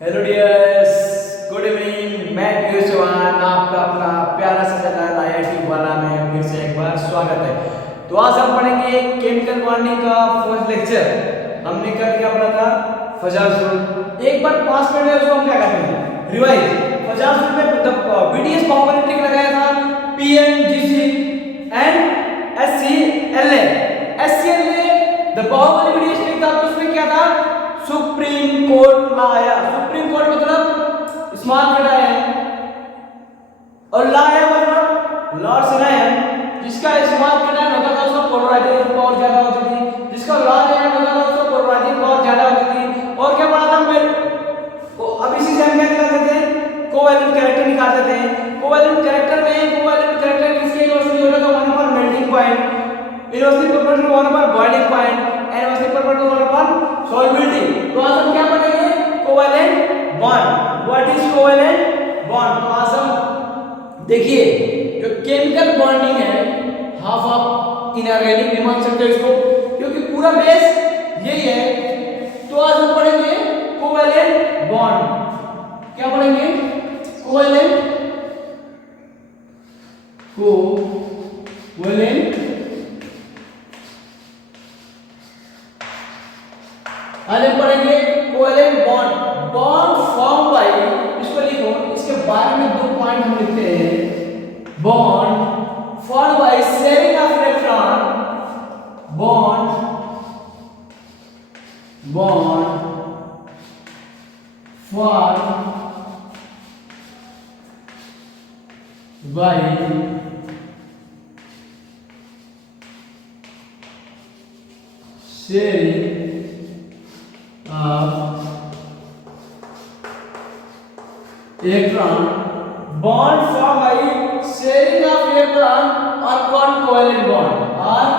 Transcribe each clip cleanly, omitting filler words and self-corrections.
Hello dears, good evening. मैं पीयूष चौहान, आपका अपना प्यारा सा चैनल IIT वाला में फिर से एक बार स्वागत है। तो आज हम पढ़ेंगे केमिकल बॉन्डिंग का फर्स्ट लेक्चर। हमने कल क्या पढ़ा था? फजाल्स रूल। एक बार 5 मिनट में उसको हम क्या करते हैं, रिवाइज। फजाल्स रूल में BDS पावर ट्रिक लगाया था, PNGC and SCLA। SCLA the power BDS trick था, तो उसमें क्या था? सुप्रीम कोर्ट लाया। सुप्रीम कोर्ट मतलब स्मॉल घटाया और लाया मतलब लार्ज घटाया। जिसका स्मॉल घटाया होता था उसका पोलराइजेशन पावर ज्यादा होती थी, जिसका लार्ज घटाया होता था उसका पोलराइजेशन पावर ज्यादा होती थी। और क्या पढ़ा था हमने? अब इसी से हम क्या निकालते थे? कोवैलेंट कैरेक्टर निकालते थे। कोवैलेंट कैरेक्टर में कोवैलेंट कैरेक्टर किसके इनवर्सली होता था? 1 पर मेल्टिंग पॉइंट, इनवर्सली प्रोपोर्शनल 1 पर बॉइलिंग पॉइंट, इनवर्सली प्रोपोर्शनल 1 पर सॉल्युबिलिटी। तो आज हम क्या पढ़ेंगे? Covalent bond. What is covalent bond? तो आज हम देखिए, जो केमिकल बॉन्डिंग है, हाफ ऑफ इनऑर्गेनिक नहीं मान सकते इसको, क्योंकि पूरा बेस यही है। तो आज हम पढ़ेंगे कोवैलेंट बॉन्ड। क्या पढ़ेंगे? कोवैलेंट आज हम पढ़ेंगे covalent bond. Bond form by, इसको लिखो, इसके बारे में 2 पॉइंट हम लिखते हैं। Bond form by sharing of electron. Bond form by sharing electron. Bond formed by sharing of electron are called covalent bond. Are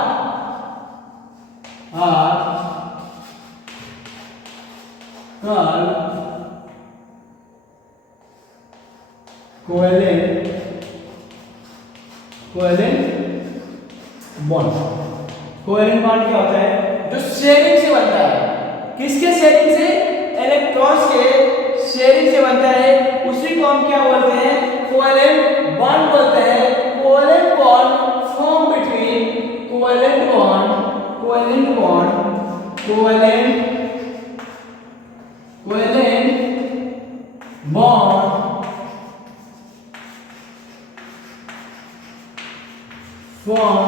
called covalent bond. Covalent bond क्या होता है? जो शेयरिंग से बनता है। किसके शेयरिंग से? इलेक्ट्रॉन्स के शेयरिंग से बनता है। उसी को हम क्या बोलते हैं? कोवैलेंट बॉन्ड बोलते हैं। Covalent bond form between covalent bond form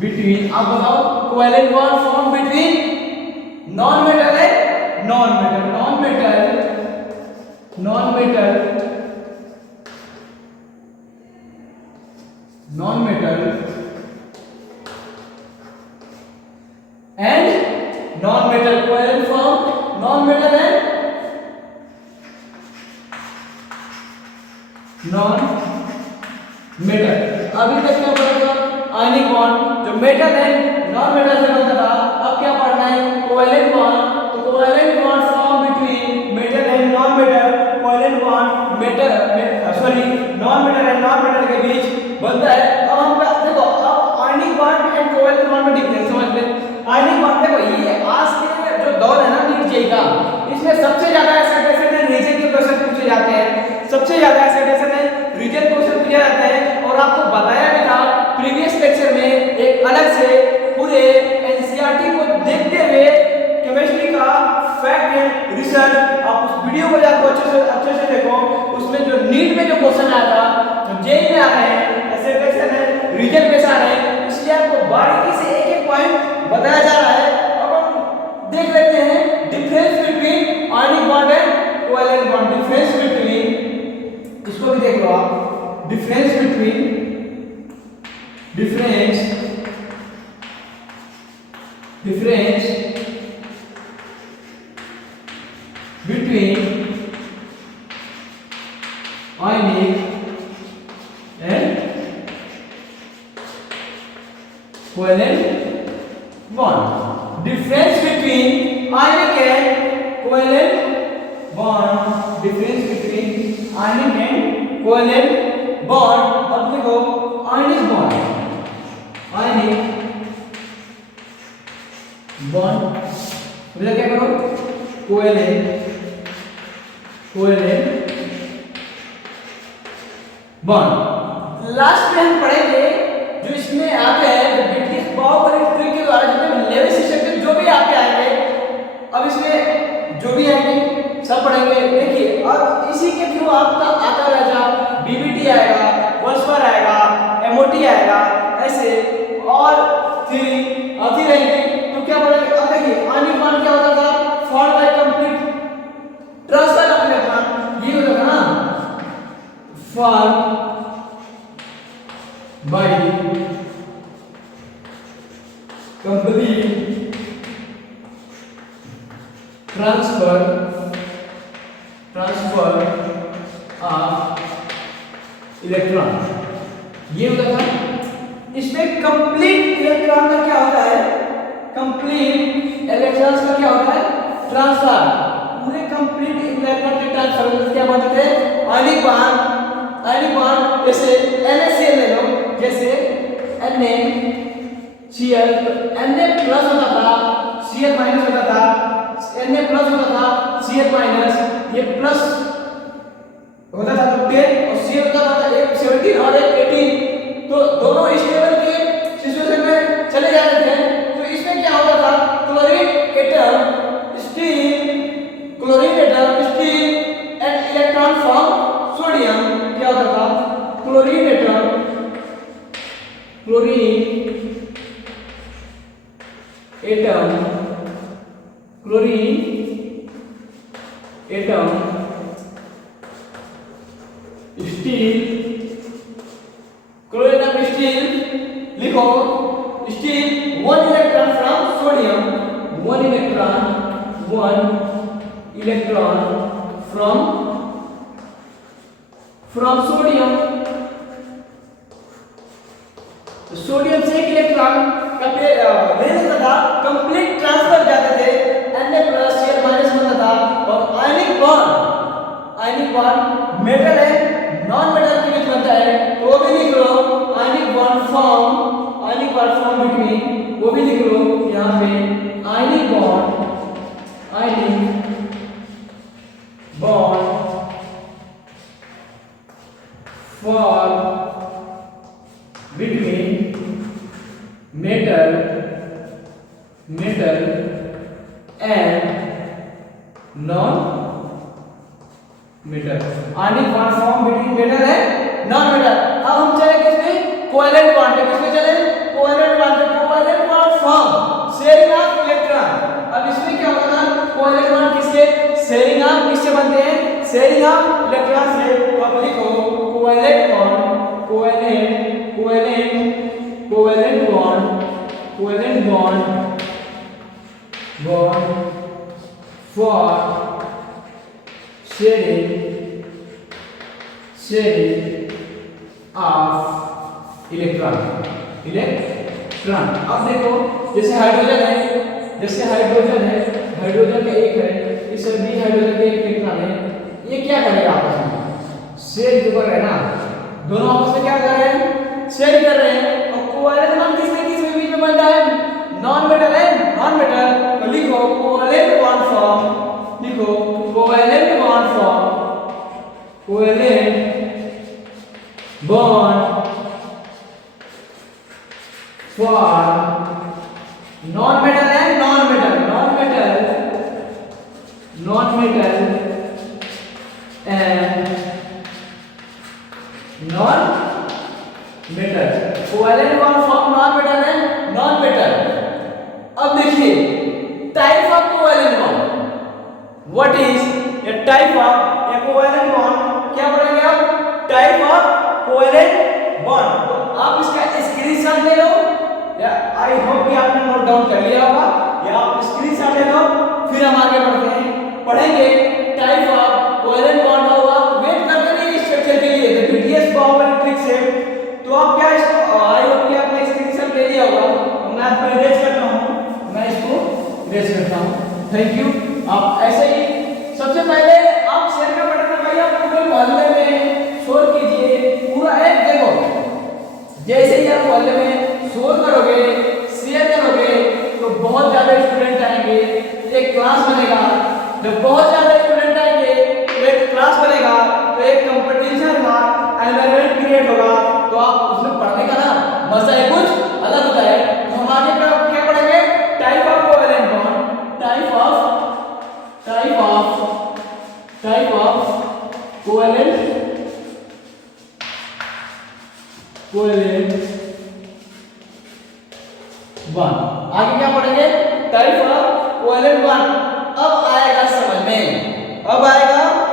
between, आप बताओ, covalent bond form between non metal है, non metal and non metal. Covalent form non metal and non metal. अभी तक क्या पढ़ेगा? आयनिक बॉन्ड, जो मेटल है नॉन मेटल से बनता था। अब क्या पढ़ना है? Covalent bond. तो covalent bond form between metal and non metal. Covalent bond non metal and non metal के बीच बनता है। अब हम देखो, अब ionic bond and covalent bond में डिफरेंस समझ ले। आयनिक बॉन्ड देखो, ये आज के जो दौर है ना नीट जेईई का, इसमें सबसे ज्यादा एसिड एंड रीजन के क्वेश्चन पूछे जाते हैं। सबसे ज्यादा एसिड एंड रीजन क्वेश्चन पूछे जाते हैं। और आपको बताया भी था प्रीवियस लेक्चर में, एक अलग से पूरे एनसीईआरटी को देखते हुए केमिस्ट्री का फैक्ट एंड रिसर्च, आप उस वीडियो को जाकर अच्छे से देखो। उसमें जो नीट में जो क्वेश्चन आया था, जो जेईई में आ रहे हैं, ऐसे क्वेश्चन है, रीजन बेस आ रहे हैं, इसलिए आपको बारीकी से एक एक पॉइंट बताया जा रहा है। अब हम देख लेते हैं difference between ionic bond and covalent bond. Difference between, इसको भी देख लो आप, difference between ionic and covalent bond. Difference between ionic and covalent bond. Difference between ionic and covalent bond. अब देखो, ionic bond, ionic बॉन्ड, क्या करो, covalent bond. Last में हम पढ़ेंगे जो इसमें आते हैं ब्रिटिश पावर ट्रिक के द्वारा जितने लेविस सिस्टम के जो भी आपके आएंगे, अब इसमें जो भी आएंगे सब पढ़ेंगे। देखिए और इसी के थ्रू आपका आता रहेगा बीबीटी आएगा, वर्सफर आएगा, एमओटी आएगा, ऐसे और थ्री आती रहेंगी। तो क्या पढ़ेंगे? अब देखिए आनी मान क्या होता था? Form by complete transfer of electron, ये होता था ना form by complete transfer of electron, ये होता था। इसमें कंप्लीट इलेक्ट्रॉन का क्या होता है? कंप्लीट इलेक्ट्रॉन्स का क्या होता है? ट्रांसफर, पूरे कंप्लीट इलेक्ट्रॉन के ट्रांसफर क्या बनते थे? आयनिक बॉन्ड जैसे NaCl ले लो, जैसे NaCl, Na प्लस होता था, Cl माइनस होता था, Na प्लस होता था, Cl माइनस, ये प्लस होता था तो 10 और Cl होता था एक 17 और एक 18, तो दोनों स्टेबल के सिचुएशन में चले जाते थे। तो इसमें क्या होता था? Chlorine atom steel and electron from sodium, क्या होता था? क्लोरीन एटम स्टील लिखो, steel 1 electron from sodium, 1 electron from sodium. तो सोडियम से एक इलेक्ट्रॉन का ले लेता था, कंप्लीट ट्रांसफर जाते थे, Na प्लस Cl माइनस बनता था। और आयनिक बॉन्ड मेटल है नॉन मेटल के बीच बनता है, तो वो भी लिख लो आयनिक बॉन्ड फॉर्म बिटवीन, वो भी लिख लो यहाँ पे ionic bond form between metal and non metal. Ionic bond form between metal and non metal. अब हम चले किसमें? कोवेलेंट बॉन्ड पे। किसमें चले? कोवेलेंट बॉन्ड पे। Covalent bond form sharing of electron. अब इसमें क्या होता है? कोवेलेंट बॉन्ड किससे? शेयरिंग ऑफ किससे बनते हैं? शेयरिंग ऑफ इलेक्ट्रॉन से। अब लिखो covalent bond for sharing of electron. अब देखो जैसे हाइड्रोजन है, हाइड्रोजन का एक है, इस भी हाइड्रोजन के एक इलेक्ट्रॉन है, ये क्या करेगा आपस में? शेयर जो कर रहे हैं ना, दोनों आपस में क्या कर रहे हैं? शेयर कर रहे हैं। और कोवेलेंट बॉन्ड किसके बीच में बनता है? नॉन मेटल है, नॉन मेटल। तो लिखो कोवेलेंट बॉन्ड फॉर्म, लिखो covalent bond form, covalent bond for non metal है, non metal and non metal. Covalent bond form non metal है, नॉन मेटल। अब देखिए type of covalent bond, what is a type of a covalent bond? क्या पढ़ेंगे आप? Type of covalent bond. तो आप इसका स्क्रीनशॉट ले लो, या आई होप कि आपने नोट डाउन कर लिया होगा, या आप स्क्रीनशॉट ले लो, फिर हम आगे बढ़ते हैं, पढ़ेंगे टाइप ऑफ कोवेलेंट बॉन्ड। होगा वेट करते रहिए स्ट्रक्चर के लिए, द बीटीएस पावर ट्रिक से। तो आप क्या इसको आई होप कि आपने स्क्रीनशॉट ले लिया होगा, तो मैं आपको इरेज करता हूं, मैं इसको इरेज करता हूं। Thank you. आप ऐसे ही सबसे पहले आप शेयर का बटन दबाइए, आप पूरे मोहल्ले में शोर कीजिए, पूरा एक देखो, जैसे ही आप मोहल्ले में शोर करोगे, शेयर करोगे, तो बहुत ज्यादा स्टूडेंट आएंगे, एक क्लास बनेगा, जब बहुत ज्यादा स्टूडेंट आएंगे तो एक क्लास बनेगा, तो एक कंपटीशन का एनवायरनमेंट क्रिएट होगा, तो आप उसमें पढ़ने का ना मजा ही कुछ अलग होता है। तो हम आगे क्या पढ़ेंगे? Type of covalent bond, type of covalent bond. आगे क्या पढ़ेंगे? Type of covalent bond. अब आएगा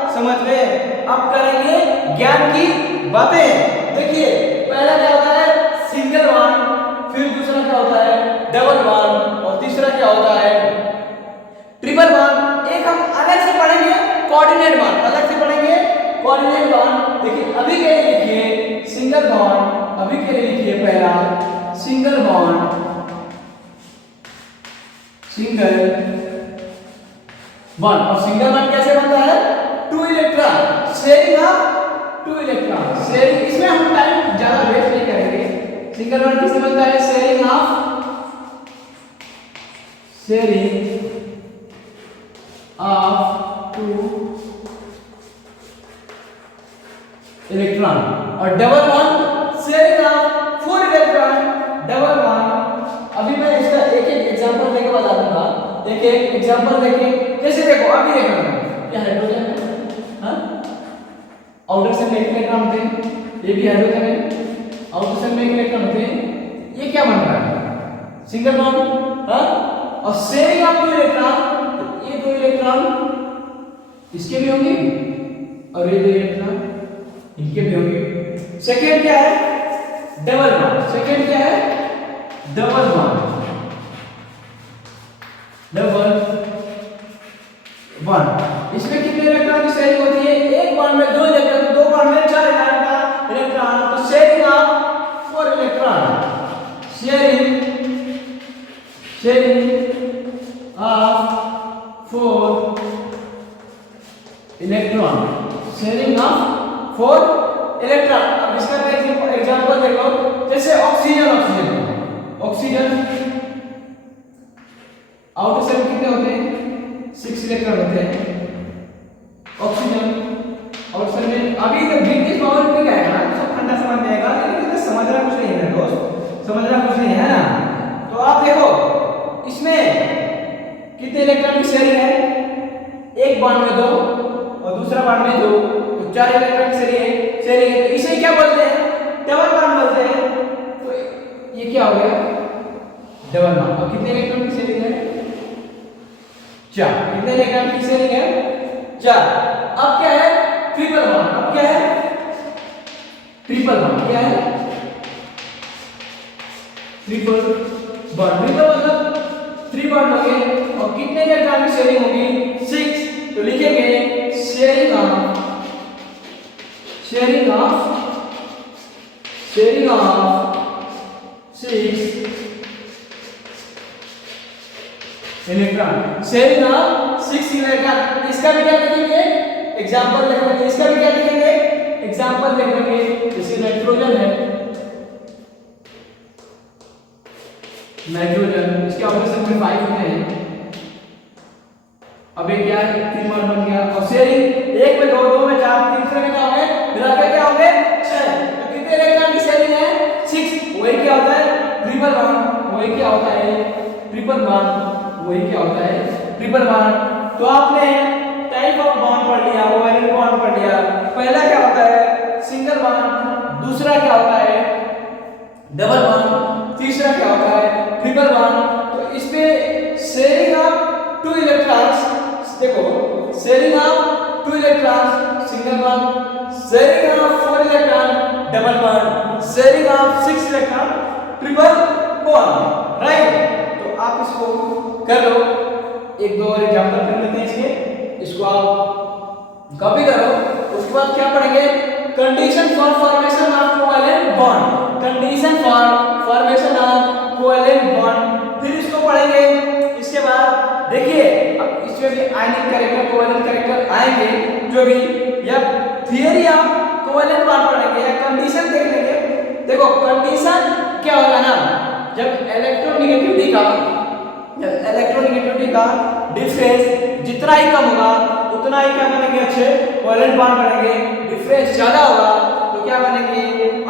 समझ में, अब करेंगे ज्ञान की बातें। देखिए पहला क्या होता है? सिंगल बॉन्ड, फिर दूसरा क्या होता है? डबल बॉन्ड, और तीसरा क्या होता है? Triple bond. एक हम अलग से पढ़ेंगे कोऑर्डिनेट बॉन्ड, अलग से पढ़ेंगे कोऑर्डिनेट बॉन्ड। देखिए अभी के लिए लिखिए सिंगल बॉन्ड, अभी के लिए लिखिए पहला सिंगल बॉन्ड, और सिंगल बॉन्ड कैसे बनता है? 2 electron sharing of 2 electron sharing. इसमें हम टाइम ज्यादा वेस्ट नहीं करेंगे। सिंगल बॉन्ड किससे बनता है? शेयरिंग ऑफ 2 इलेक्ट्रॉन, और double bond sharing of 4 electron, double bond. अभी मैं इसका एक एक एग्जांपल देके बता दूंगा। एक एक एग्जांपल देके, जैसे देखो अभी देखो क्या हाइड्रोजन है, हां आउटर सेल में एक इलेक्ट्रॉन होते हैं, ये भी हाइड्रोजन है, आउटर सेल में एक इलेक्ट्रॉन होते हैं, ये क्या बन रहा है? सिंगल बॉन्ड, हां। और शेयरिंग ऑफ 2 इलेक्ट्रॉन, तो ये 2 इलेक्ट्रॉन इसके भी होंगे और ये 2 इलेक्ट्रॉन इनके भी होंगे। सेकंड क्या है? Double bond. सेकंड क्या है? डबल बॉन्ड, इसमें कितने इलेक्ट्रॉन की शेयरिंग होती है? एक बॉन्ड में 2 इलेक्ट्रॉन, 2 बॉन्ड में 4 इलेक्ट्रॉन, तो sharing of 4 electron, sharing of 4 electron, sharing of 4 electron. अब इसका एग्जांपल देखो, जैसे ऑक्सीजन आउटर सेल कितने होते हैं? 6 इलेक्ट्रॉन होते हैं ऑक्सीजन आउटर सेल में। अभी तो ब्रिटिश पावर पे क्या है ना, सब ठंडा समझ में आएगा, लेकिन इसमें समझना कुछ नहीं है दोस्त, समझना कुछ नहीं है ना। तो आप देखो इसमें कितने इलेक्ट्रॉन की शेयरिंग है? एक बॉन्ड में 2 और दूसरा बॉन्ड में 2, तो 4 इलेक्ट्रॉन की शेयरिंग है। तो इसे क्या बोलते हैं? डबल बॉन्ड बोलते हैं। तो ये क्या हो गया? Double bond. और कितने इलेक्ट्रॉन की शेयरिंग है? 4। कितने इलेक्ट्रॉन की शेयरिंग है? 4। अब क्या है? Triple bond. अब क्या है? Triple bond. क्या है? Triple bond. ट्रिपल मतलब 3 बॉन्ड होंगे, और कितने इलेक्ट्रॉन की शेयरिंग होगी? 6। तो लिखेंगे sharing of 6 electron, sharing of 6 electron. इसका भी क्या लिखेंगे? एग्जांपल लिखेंगे। इसका भी क्या लिखेंगे? एग्जांपल लिखेंगे। जैसे नाइट्रोजन है, नाइट्रोजन, इसके ऑक्सीजन में 5 होते हैं। अब ये क्या है? 3 बॉन्ड बन गया, और शेयरिंग 1 में 2, 2 में 4, तीसरे में क्या होंगे? मिलाकर क्या होंगे? 6। तो कितने इलेक्ट्रॉन की शेयरिंग है? 6। वही क्या होता है? Triple bond. वही क्या होता है? Triple bond. वही क्या होता है? Triple bond. तो आपने टाइप ऑफ बॉन्ड पढ़ लिया, कोवेलेंट बॉन्ड पढ़ लिया। पहला क्या होता है? सिंगल बॉन्ड, दूसरा क्या होता है? डबल बॉन्ड, तीसरा क्या होता है? Triple bond. तो इसमें शेयरिंग ऑफ 2 इलेक्ट्रॉन्स, देखो sharing of 2 electrons single bond, sharing of 4 electron double bond, sharing of 6 electron triple bond, right. तो आप इसको कर लो, 1-2 और एग्जांपल कर लेते हैं इसको आप कॉपी करो। उसके बाद क्या पढ़ेंगे? Condition for formation of covalent bond, condition for formation of covalent bond, फिर इसको पढ़ेंगे। इसके बाद देखिए अब इसमें भी आयनिक कैरेक्टर, कोवेलेंट कैरेक्टर आएंगे जो भी, या थियरी ऑफ कोवेलेंट बॉन्ड पढ़ेंगे, या कंडीशन देख लेंगे। देखो कंडीशन क्या होगा ना, जब इलेक्ट्रोनेगेटिविटी का इलेक्ट्रोनेगेटिविटी का डिफरेंस जितना ही कम होगा उतना ही क्या बनेंगे, अच्छे कोवेलेंट बॉन्ड बनेंगे। डिफरेंस ज्यादा होगा तो क्या बनेंगे,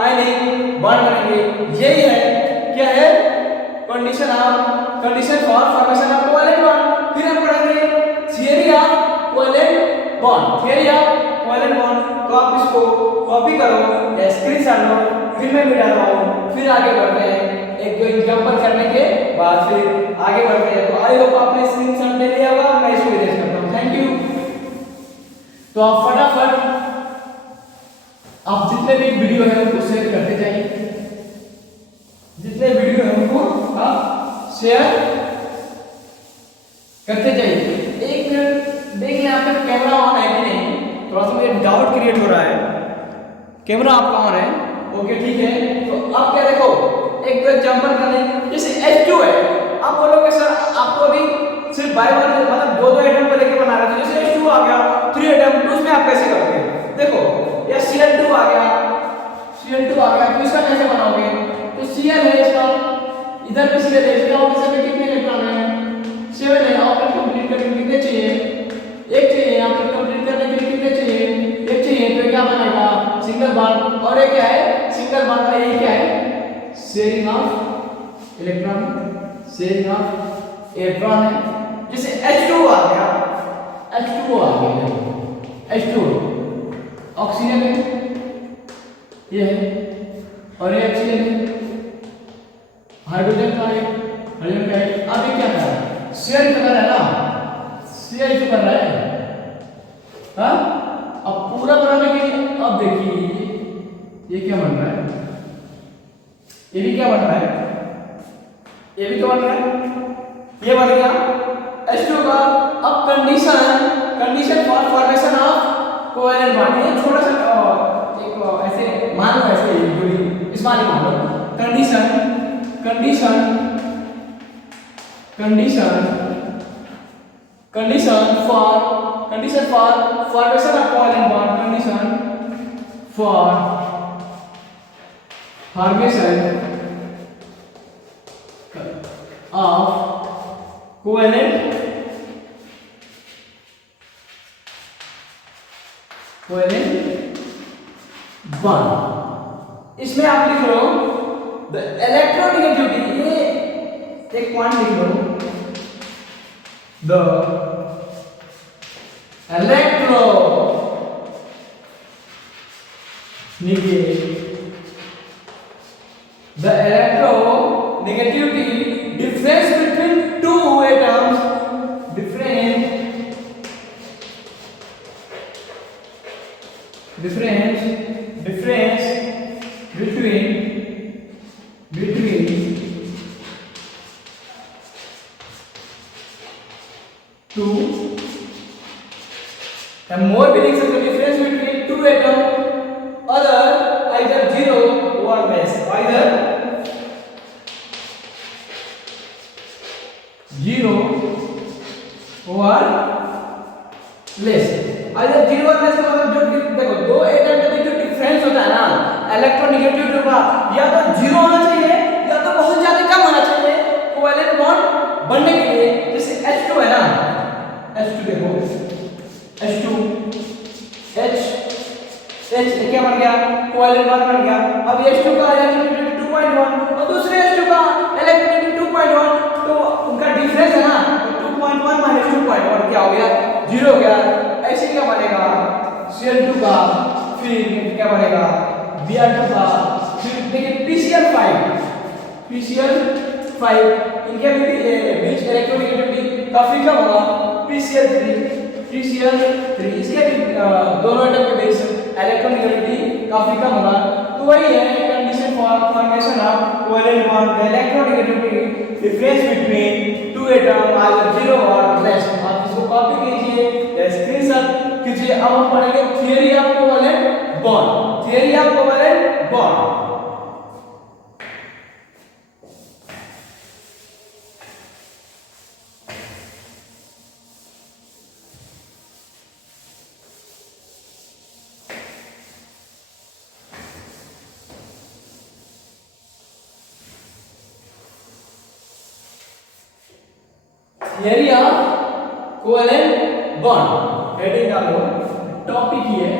आयनिक बॉन्ड बनेंगे। यही है क्या है condition for formation of covalent bond. फिर हम पढ़ेंगे theory of covalent bond. Theory of covalent bond तो आप इसको कॉपी करो या स्क्रीनशॉट लो, फिर मैं मिटा रहा हूं, फिर आगे बढ़ते हैं। एक दो एग्जांपल करने के बाद फिर आगे बढ़ते हैं। तो आई होप आपने स्क्रीनशॉट ले लिया होगा, मैं इसको इरेज करता हूं। Thank you. तो आप फटाफट आप जितने भी वीडियो है उनको शेयर करते जाइए, जितने वीडियो है उनको आप शेयर करते जाइए। एक मिनट देख लें आपका कैमरा ऑन है कि नहीं, थोड़ा सा मुझे डाउट क्रिएट हो रहा है। कैमरा आपका ऑन है, ओके ठीक है। तो अब क्या देखो, एक दो एग्जांपल कर लें। जैसे H2 है, आप बोलोगे सर आपको अभी सिर्फ बाय वन मतलब दो दो एटम को लेके बना रहे थे। जैसे H2 आ गया 3 एटम, तो उसमें आप कैसे करोगे? देखो या Cl2 आ गया, तो इसका कैसे बनाओगे? तो Cl है इसका, इधर भी Cl है, इसके ऑपोजिट में कितने इलेक्ट्रॉन हैं? 7 है। और कंप्लीट करने के लिए कितने चाहिए? एक चाहिए। यहाँ पर कंप्लीट करने के लिए कितने चाहिए? एक चाहिए। तो क्या बनेगा? Single bond. और ये क्या है? सिंगल बॉन्ड का ये क्या है? Sharing of electron, sharing of electron है। जैसे H2 आ गया, H2O आ गया, H2 ऑक्सीजन है, ये है, और ये ऑक्सीजन है, हाइड्रोजन का है, हाइड्रोजन का है। अब ये क्या कर रहा है? शेयर कर रहा है ना, शेयर जो कर रहा है। हाँ, अब पूरा बनाने के लिए अब देखिए ये क्या बन रहा है, ये भी क्या बन रहा है, ये भी क्या बन रहा है, ये बन गया H2 का। अब condition for formation of covalent bond. ये छोटा सा एक ऐसे मान लो, ऐसे पूरी इस वाली मान लो। Condition for formation of covalent bond, condition for formation of covalent bond. इसमें आप लिख लो द इलेक्ट्रोनेगेटिविटी, ये एक पॉइंट लिख लो, the electronegativity difference between two atoms, difference between two, and more भी लिख सकते हो, difference between two atom other either 0 or less, either 0 or less। either 0 और less का मतलब जो देखो दो एटम के बीच जो डिफरेंस होता है ना इलेक्ट्रोनेगेटिविटी का, या तो 0 होना चाहिए या तो बहुत ज्यादा कम होना चाहिए कोवेलेंट बॉन्ड बनने के लिए। जैसे H2 है ना, H2 देखो, H2 H क्या बन गया? कोवेलेंट बॉन्ड बन गया। अब H2 का इलेक्ट्रोनेगेटिविटी 2.1 और दूसरे H2 का इलेक्ट्रोनेगेटिविटी 2.1, तो उनका डिफरेंस है ना, तो 2.1 माइनस 2.1 क्या हो गया? 0 हो गया। ऐसे क्या बनेगा? Cl2 का, फिर क्या बनेगा? Br2 का, फिर देखिए PCl5 इनके बीच इलेक्ट्रोनेगेटिविटी काफी कम होगा। PCl3 इसके भी दोनों एटम के बीच इलेक्ट्रोनेगेटिविटी काफी कम होगा। तो वही है condition for formation of covalent bond, the electronegativity difference between two atom either 0 और लेस। आप इसको कॉपी कीजिए या स्क्रीनशॉट कीजिए। अब हम पढ़ेंगे theory of covalent bond. Theory of covalent bond. Heading डालो, टॉपिक ही है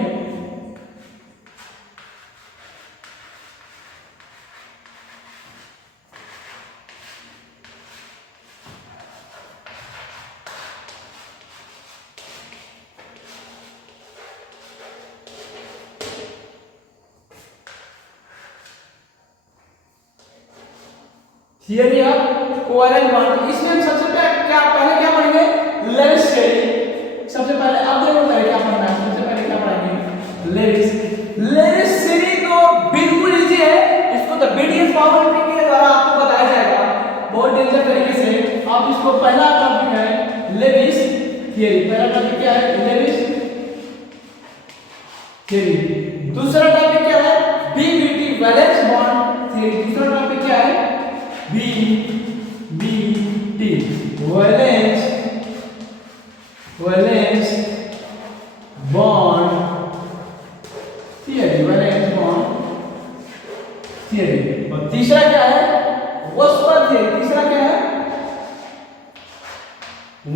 थियरी ऑफ कोवेलेंट बॉन्ड। इसमें हम सबसे पहले क्या पढ़ेंगे? Lewis theory. सबसे पहले अब देखो पहले क्या पढ़ना है, सबसे पहले क्या पढ़ेंगे? लेविस थ्योरी तो बिल्कुल इजी है, इसको तो बीडीएस पावर के द्वारा आपको बताया जाएगा बहुत डेंजर तरीके से। आप इसको पहला टॉपिक है लेविस थ्योरी। पहला टॉपिक क्या है? Levi's theory. दूसरा टॉपिक क्या है? BBT valence bond theory. दूसरा टॉपिक क्या है? BBT valence bond theory. Valence bond theory. और तीसरा क्या है? वॉस्पर थियरी। तीसरा क्या है?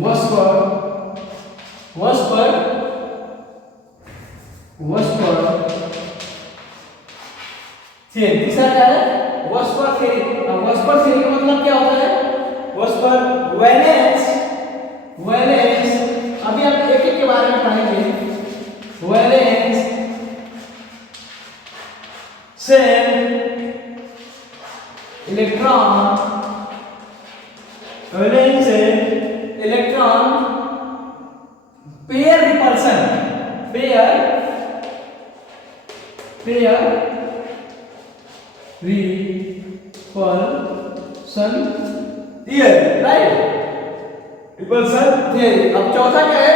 वॉस्पर थियरी। तीसरा क्या है? वॉस्पर थियरी। वॉस्पर थियरी का मतलब क्या होता है? वॉस्पर वैलेंस अभी आप एक एक के बारे में पढ़ेंगे। Valence shell electron, valence electron pair repulsion, pair repulsion theory, right? Repulsion theory. अब चौथा क्या है?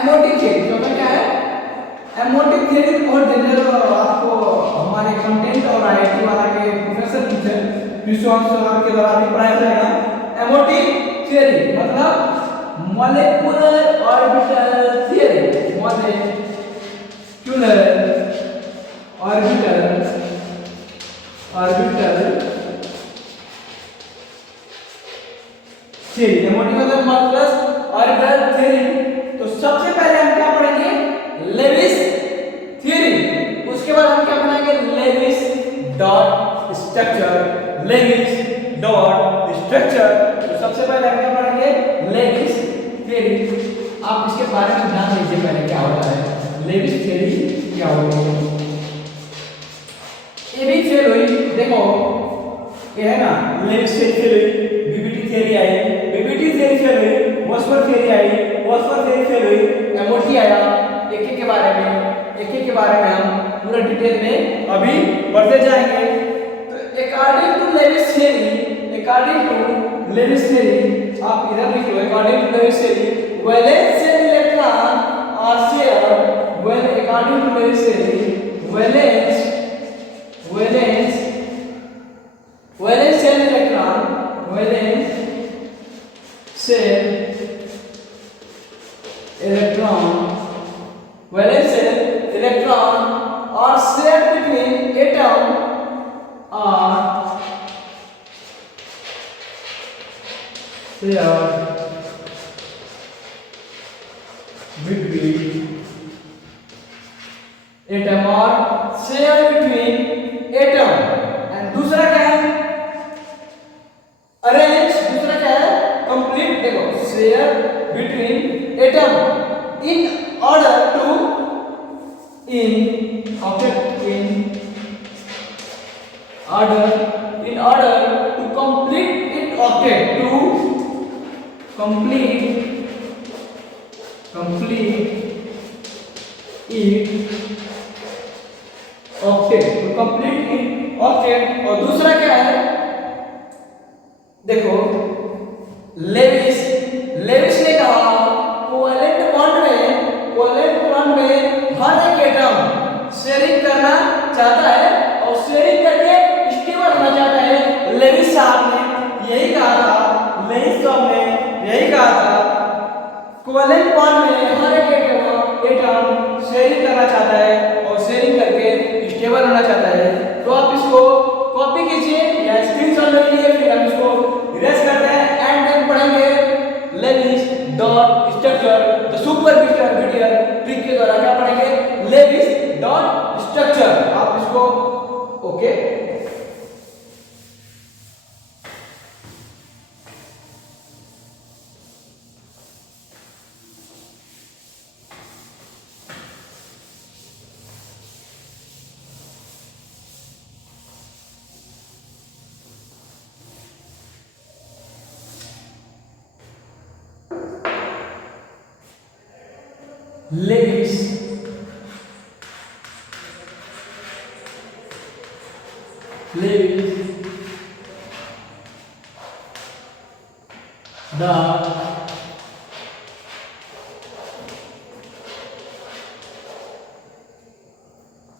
एमोटिक थियरी। चौथा क्या है? एमोटिक थियरी। बहुत डेंजर आपको हमारे कंटेंट और आईआईटी वाला के प्रोफेसर टीचर विश्वास सर के द्वारा भी पढ़ाया जाएगा। एमोटिक थियरी मतलब molecular orbital theory. Molecular orbital theory. MOT मतलब मॉलिक्यूलर ऑर्बिटल थियरी। तो सबसे पहले हम क्या पढ़ेंगे? Lewis theory. उसके बाद हम क्या पढ़ेंगे? Lewis dot structure. Lewis dot structure. तो सबसे पहले हम क्या पढ़ेंगे? Lewis theory. आप इसके बारे में ध्यान दीजिए पहले क्या होता है। लेविस थ्योरी क्या होती है? ये भी फेल हुई। देखो ये है ना, लेविस थ्योरी, बीबीटी थ्योरी आई, बीबीटी थ्योरी फेल हुई, वॉस्पर थ्योरी आई, वॉस्पर थ्योरी फेल हुई, एमओटी आया। एक एक के बारे में हम पूरा डिटेल में अभी बढ़ते जाएंगे। तो अकॉर्डिंग टू लेविस थ्योरी आप इधर लिख लो। According to Lewis theory valence shell electron are shared when, according to Lewis theory valence shell electron, valence shell electron are shared between atom are shared between atom are shared between atom। And दूसरा क्या है? Arrange. दूसरा क्या है? Complete. देखो share between atom in order to in order to complete it octet, to complete it octet। और दूसरा क्या है? देखो लेविस ने कहा कोवेलेंट बॉन्ड में हर एक एटम शेयरिंग करना चाहता है और शेयरिंग करके स्टेबल होना चाहता है। लेविस साहब ने यही कहा था, कोवेलेंट बॉन्ड में हर एक एटम शेयरिंग करना चाहता है और शेयरिंग करके स्टेबल होना चाहता है। तो आप इसको कॉपी कीजिए या स्क्रीनशॉट ले लीजिए, फिर हम इसको इरेज करते हैं एंड देन पढ़ेंगे Lewis the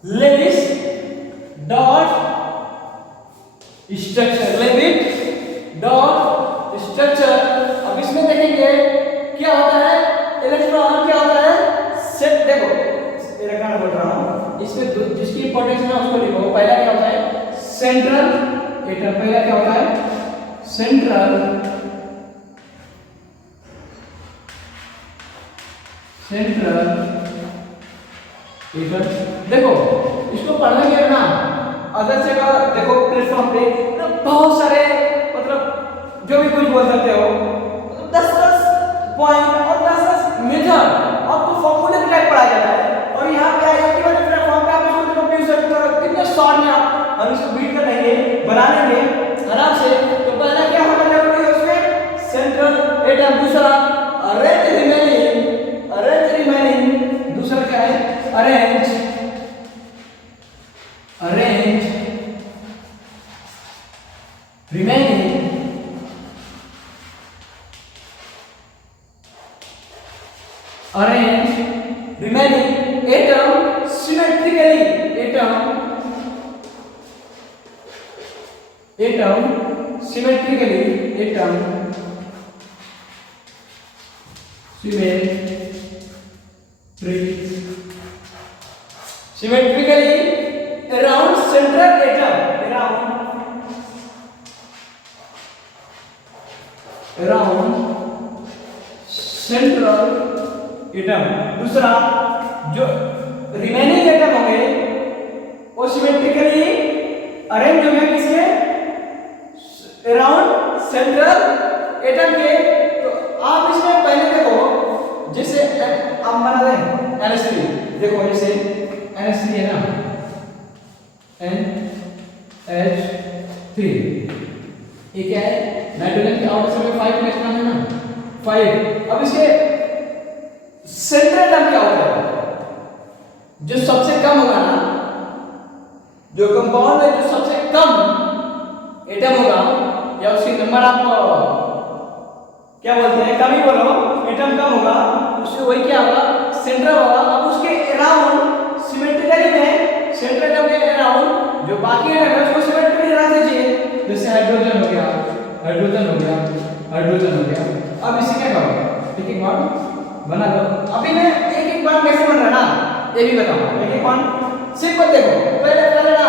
Lewis dot structure अब इसमें देखेंगे क्या होता है इलेक्ट्रॉन क्या होता है सेट देखो इलेक्ट्रॉन बोल रहा हूं इसमें जिसकी इंपॉर्टेंस है उसको लिखो पहला क्या होता है सेंट्रल एटम पहला क्या होता है सेंट्रल एटम देखो इसको पढ़ने के ना अदर जगह देखो प्लेटफॉर्म पे ना बहुत सारे मतलब जो भी कुछ बोल सकते हो मतलब 10-10 पॉइंट और 10-10 मेथड आपको फॉर्मूले के टाइप पढ़ाया जाता है और यहाँ पे आईआईटी वाले प्लेटफॉर्म पे आप इसको कंप्यूटर से करो कितने शॉर्ट में आप हम इसको बीट कर लेंगे बना लेंगे आराम से। तो पहला क्या होना जरूरी है उसमें सेंट्रल एटम दूसरा अरेंज रिमेनिंग दूसरा क्या है arrange remaining atom symmetrically around central atom around central atom दूसरा जो रिमेनिंग एटम होंगे वो सिमेट्रिकली अरेंज होंगे किसके अराउंड सेंट्रल एटम के। तो आप इसमें पहले देखो जैसे आप बना दें NH3 देखो जैसे NH3 है ना NH3 ये क्या है नाइट्रोजन के आउटर शेल में 5 इलेक्ट्रॉन है ना 5। अब इसके सेंट्रल एटम क्या होता है जो सबसे कम होगा ना जो कंपाउंड में जो सबसे कम एटम होगा या उसकी नंबर आप क्या बोलते हैं कम ही बोलो एटम कम होगा उससे वही क्या होगा सेंट्रल होगा। अब उसके अराउंड सिमेट्रिकली में सेंट्रल एटम के अराउंड जो बाकी एटम है उसको सिमेट्रिकली रख दीजिए जैसे हाइड्रोजन हो गया अब इसे क्या करो एक एक बार बना दो। अभी मैं एक एक बार कैसे बन रहा ना ये भी बताऊंगा एक एक बार सिंपल देखो पहले ना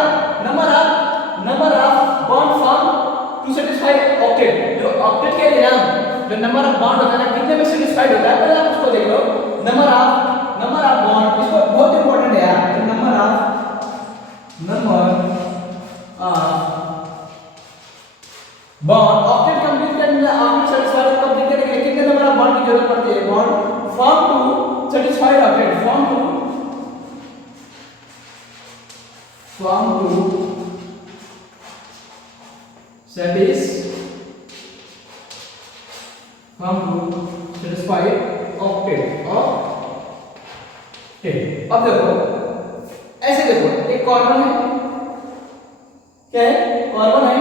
number of bond form to satisfy octet जो ऑक्टेट के लिए ना जो नंबर ऑफ बॉन्ड होता है ना कितने में सेटिस्फाइड होता है पहले आप उसको देख लो नंबर ऑफ बॉन्ड इसको बहुत इंपॉर्टेंट है यार number of bond octet complete करने ऑक्टेट सेटिस्फाइड कंप्लीट करने के लिए कितने नंबर ऑफ बॉन्ड की जरूरत पड़ती है bond form to satisfy octet form to satisfy octet अब देखो ऐसे देखो एक कार्बन है क्या है कार्बन है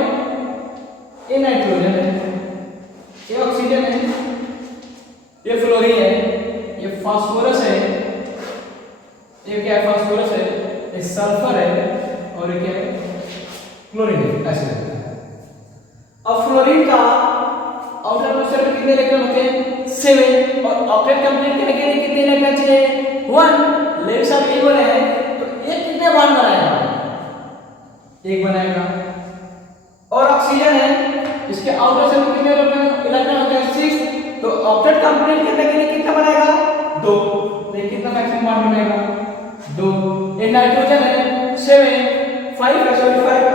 ये नाइट्रोजन है ये ऑक्सीजन है ये फ्लोरीन है ये फास्फोरस है ये क्या है फास्फोरस है ये सल्फर है और ये क्या है क्लोरीन है ऐसे लगता है। अब फ्लोरीन का आउटर मोस्ट में कितने इलेक्ट्रॉन होते हैं 7 और ऑक्टेट कंप्लीट करने के लिए कितने इलेक्ट्रॉन चाहिए 1 लेकिन सब ये बोले हैं तो ये कितने बॉन्ड बनाएगा एक बनाएगा। और ऑक्सीजन है इसके आउटर से कितने इलेक्ट्रॉन होते हैं 6 तो ऑक्टेट कंप्लीट करने के लिए कितना बनाएगा 2 तो ये कितना मैक्सिमम बॉन्ड बनेगा 2। ये नाइट्रोजन है 7 5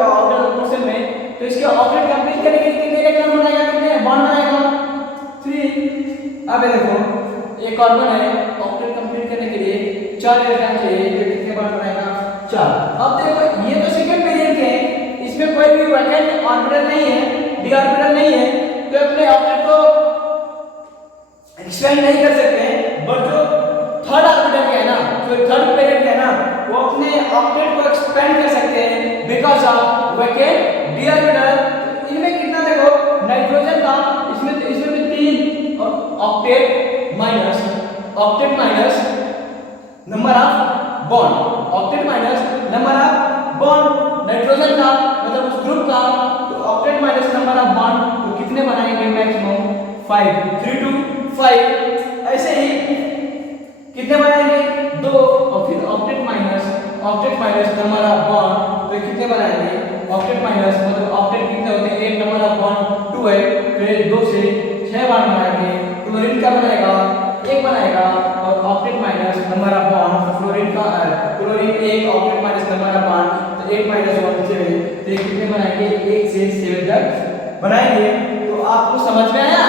आउटर पोर्शन में तो इसके ऑक्टेट कंप्लीट करने के लिए कितने इलेक्ट्रॉन बनाएगा कितने बॉन्ड बनाएगा 3। अब देखो ये कार्बन है ऑक्टेट कंप्लीट करने के लिए 4 इलेक्ट्रॉन चाहिए ये कितने बॉन्ड बनाएगा 4। अब देखो ये तो सेकंड पीरियड के हैं इसमें कोई भी वैकेंट ऑर्बिटल नहीं है डी ऑर्बिटल नहीं है तो अपने ऑक्टेट को एक्सपेंड नहीं कर सकते हैं बट जो third orbital minus number of bond, octet minus number of bond nitrogen का मतलब उस ग्रुप का, तो octet minus number of bond तो कितने बनाएंगे मैक्सिमम 5, 3 to 5। ऐसे ही कितने बनाएंगे 2, और फिर octet minus number of bond तो कितने बनाएंगे, ऑक्टेट माइनस मतलब ऑक्टेट कितने होते हैं, एक नंबर ऑफ बॉन्ड 2 है, फिर 2 से 6 बार बनाएंगे। क्लोरीन का बनाएगा 1 बनाएगा, और octet minus number of bond fluorine का chlorine 1, octet minus number of bond तो 8 माइनस 1 7, तो कितने बनाएंगे 1 से 7 तक बनाएंगे। तो आपको समझ में आया,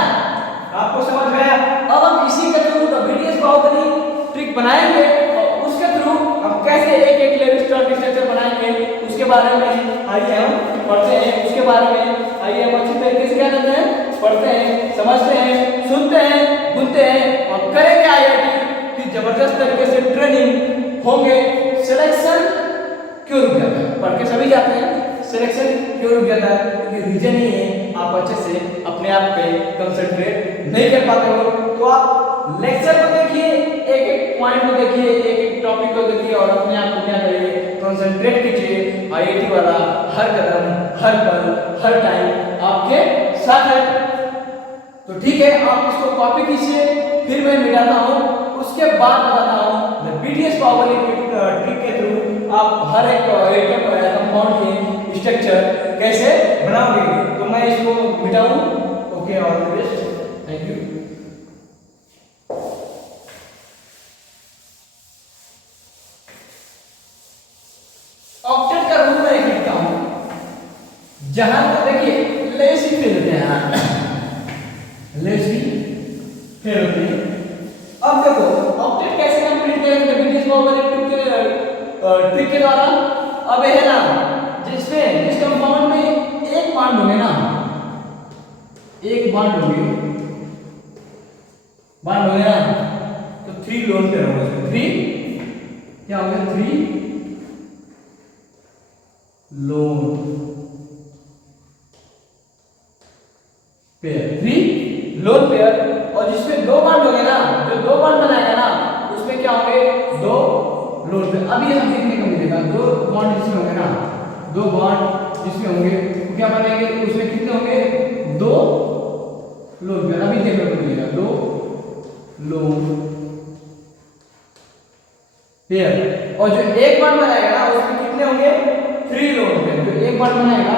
आपको समझ में आया। अब हम इसी के थ्रू बीटीएस बाहुबली ट्रिक बनाएंगे और उसके थ्रू हम कैसे एक एक लेविस्टोन स्ट्रक्चर बनाएंगे उसके बारे में आइए हम पढ़ते हैं। उसके बारे में आइए हम अच्छी तरीके से क्या करते हैं, पढ़ते हैं, समझते हैं, सुनते हैं, बुनते हैं और करेंगे आईआईटी की जबरदस्त तरीके से ट्रेनिंग होंगे। सिलेक्शन क्यों रुक जाता है, पढ़ के सभी जाते हैं, सिलेक्शन क्यों रुक जाता है, क्योंकि रीजन ये है आप अच्छे से अपने आप पे कंसंट्रेट नहीं कर पाते हो। तो आप लेक्चर को देखिए, एक एक पॉइंट को देखिए, एक एक टॉपिक को देखिए और अपने आप को क्या करिए, कंसंट्रेट कीजिए। आईआईटी वाला हर कदम, हर पल, हर टाइम आपके साथ है। तो ठीक है, आप इसको कॉपी कीजिए, फिर मैं मिटाता हूँ, उसके बाद बताता हूँ बीटीएस बाहुबली ट्रिक के थ्रू आप हर एक कंपाउंड के स्ट्रक्चर कैसे बनाओगे। तो मैं इसको मिटाऊं। Okay, all the best, thank you. Octet का रूल मैं लिखता हूं, जहां पर देखिए लेस ही फेल होते हैं, लेस ही फेल होते हैं। अब देखो ऑक्टेट कैसे कंप्लीट करेंगे बीटीएस बाहुबली ट्रिक के द्वारा। अब है ना जिसमें जिस कंपाउंड में एक बॉन्ड होंगे ना, एक बॉन्ड होंगे ना, तो 3 लोन पेयर होंगे। 3 क्या होंगे, 3 लोन पेयर, 3 लोन पेयर। और जिसमें 2 बॉन्ड होंगे ना, जो 2 बॉन्ड बनाएगा ना उसमें क्या होंगे, 2 लोन पेयर। अब ये हम देखने को मिलेगा 2 बॉन्ड जिसमें होंगे ना, 2 बॉन्ड जिसमें होंगे तो क्या बनाएंगे, उसमें कितने होंगे, 2 लोन पेयर। अभी देखने को मिलेगा 2 लोन पेयर। और जो एक बॉन्ड बनाएगा ना उसमें कितने होंगे, 3 लोन पेयर। जो एक बॉन्ड बनाएगा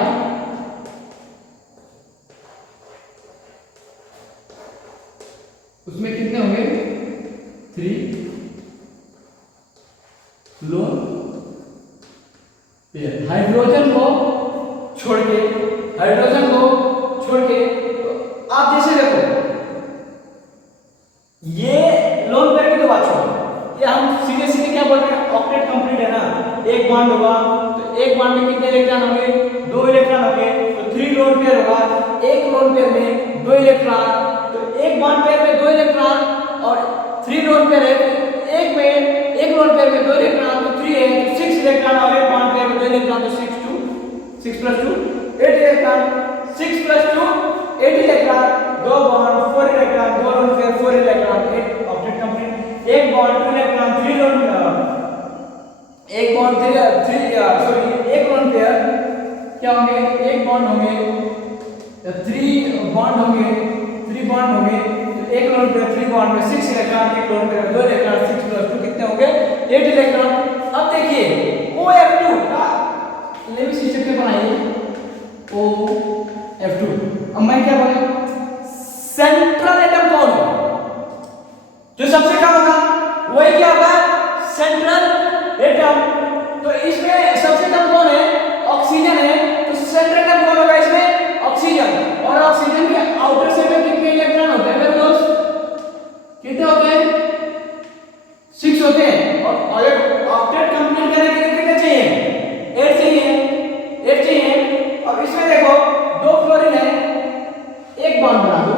उसमें कितने होंगे, 3 लोन पेयर। हाइड्रोजन को छोड़ के, तो आप जैसे देखो ये लोन पेयर की तो बात छोड़ो, ये हम सीधे सीधे क्या बोल रहे हैं, ऑक्टेट कंप्लीट है ना, एक बॉन्ड होगा तो एक बॉन्ड में कितने इलेक्ट्रॉन होंगे, 2 इलेक्ट्रॉन होंगे, तो 3 लोन पेयर होगा। एक लोन पेयर में 2 इलेक्ट्रॉन, तो एक बॉन्ड पेयर में 2 इलेक्ट्रॉन और 3 लोन पेयर है, तो एक लोन पेयर में 2 इलेक्ट्रॉन तो 3 है, तो 6 इलेक्ट्रॉन, और एक बॉन्ड पेयर में 2 इलेक्ट्रॉन तो 6 + 2 8 electron, 6 + 2 8 electron, 2 bond 4 electron, 2 lone pair 4 electron, 8 octet complete. एक बॉन्ड 2 इलेक्ट्रॉन, 3 लोन, एक बॉन्ड 1 लोन पेयर क्या होंगे, एक बॉन्ड होंगे, 3 बॉन्ड होंगे, 3 बॉन्ड होंगे, तो एक लोन पेयर 3 बॉन्ड में 6 इलेक्ट्रॉन, एक लोन पेयर 2 इलेक्ट्रॉन, 6 + 2 कितने होंगे, 8 इलेक्ट्रॉन। अब देखिए OF2 का लेविस स्ट्रक्चर बनाइए, OF2। अब मैं क्या बोला, सेंट्रल एटम कौन है, जो सबसे कम होगा वही क्या होगा, सेंट्रल एटम। तो इसमें सबसे कम कौन है, ऑक्सीजन है, तो सेंट्रल एटम कौन होगा इसमें, ऑक्सीजन। और ऑक्सीजन के आउटर शेल में कितने इलेक्ट्रॉन होते हैं मेरे दोस्त, कितने होते हैं, 6 होते हैं। और अगर ऑक्टेट कंप्लीट करने के लिए कितने चाहिए, 8 चाहिए। अब इसमें देखो 2 फ्लोरीन है, एक बॉन्ड बना दो,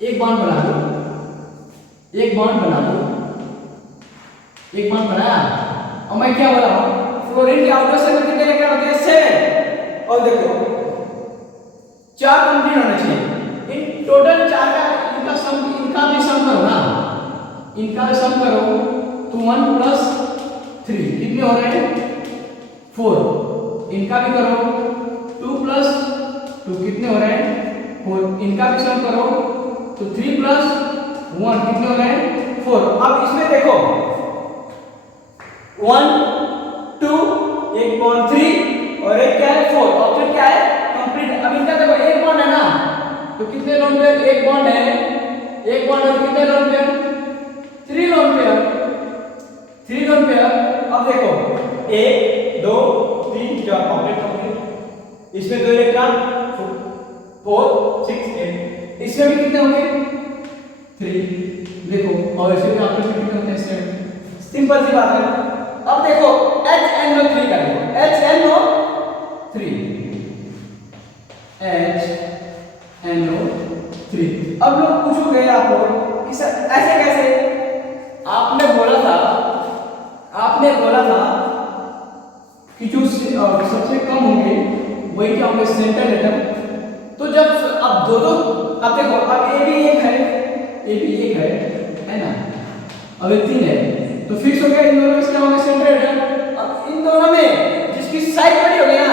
एक बॉन्ड बना बनाया। और मैं क्या बोला हूं, फ्लोरीन के आउटर शेल में कितने इलेक्ट्रॉन होते हैं, 7। और देखो 4 कंप्लीट होना चाहिए, इन टोटल 4 का इनका भी सम करो ना, इनका सम करो तो 1 प्लस 3 कितने हो रहे हैं 4। इनका भी करो 2 प्लस 2 कितने हो रहे हैं 4। इनका भी सम करो तो 3 प्लस 1 कितने हो रहे हैं 4। अब इसमें देखो 1 2 एक बॉन्ड 3 और एक क्या है 4 और फिर क्या है कंप्लीट। अब इनका देखो एक बॉन्ड है ना तो कितने लोन पेयर एक बॉन्ड है एक बॉन्ड और कितने lone pair 3 lone pair 3 lone pair. अब देखो 1 2 3 4 कंप्लीट। इसमें 2 इलेक्ट्रॉन 4 6 8 इसमें भी कितने होंगे 3 देखो और इसमें भी आपके कितने होते हैं 7। सिंपल सी बात है। अब देखो HNO3 का देखो HNO3 HNO3। अब लोग पूछोगे आप लोग कि सर ऐसे कैसे। आपने बोला था कि जो सबसे कम होंगे वही क्या होंगे सेंट्रल एटम। तो जब अब दो अब देखो अब ए भी एक है ना अब ये 3 है तो फिक्स हो गया इन दोनों में क्या होगा सेंट्रल एटम। अब इन दोनों में जिसकी साइज बड़ी हो गई ना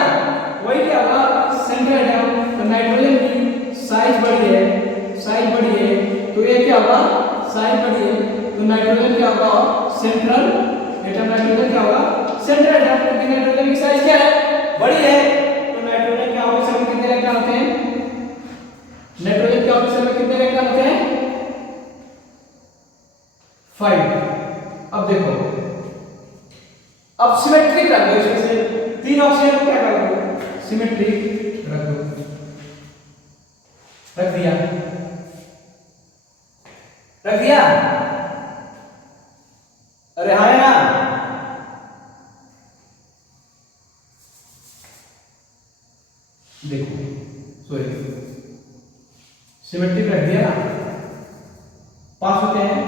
वही क्या होगा सेंट्रल एटम। तो नाइट्रोजन की साइज बड़ी है तो ये क्या होगा साइज बड़ी है तो नाइट्रोजन क्या होगा सेंट्रल एटम। नाइट्रोजन क्या होगा सेंट्रल एटम क्योंकि नाइट्रोजन की साइज क्या है बड़ी है तो नाइट्रोजन क्या होगा इसमें कितने इलेक्ट्रॉन होते हैं नाइट्रोजन क्या होगा इसमें कितने इलेक्ट्रॉन होते हैं 5। अब देखो अब सिमेट्रिक रख दो इसमें से 3 ऑक्सीजन को क्या कर दो सिमेट्रिक रख दो रख दिया अरे हाँ है ना। देखो सॉरी सिमेट्रिक रख दिया ना पास होते हैं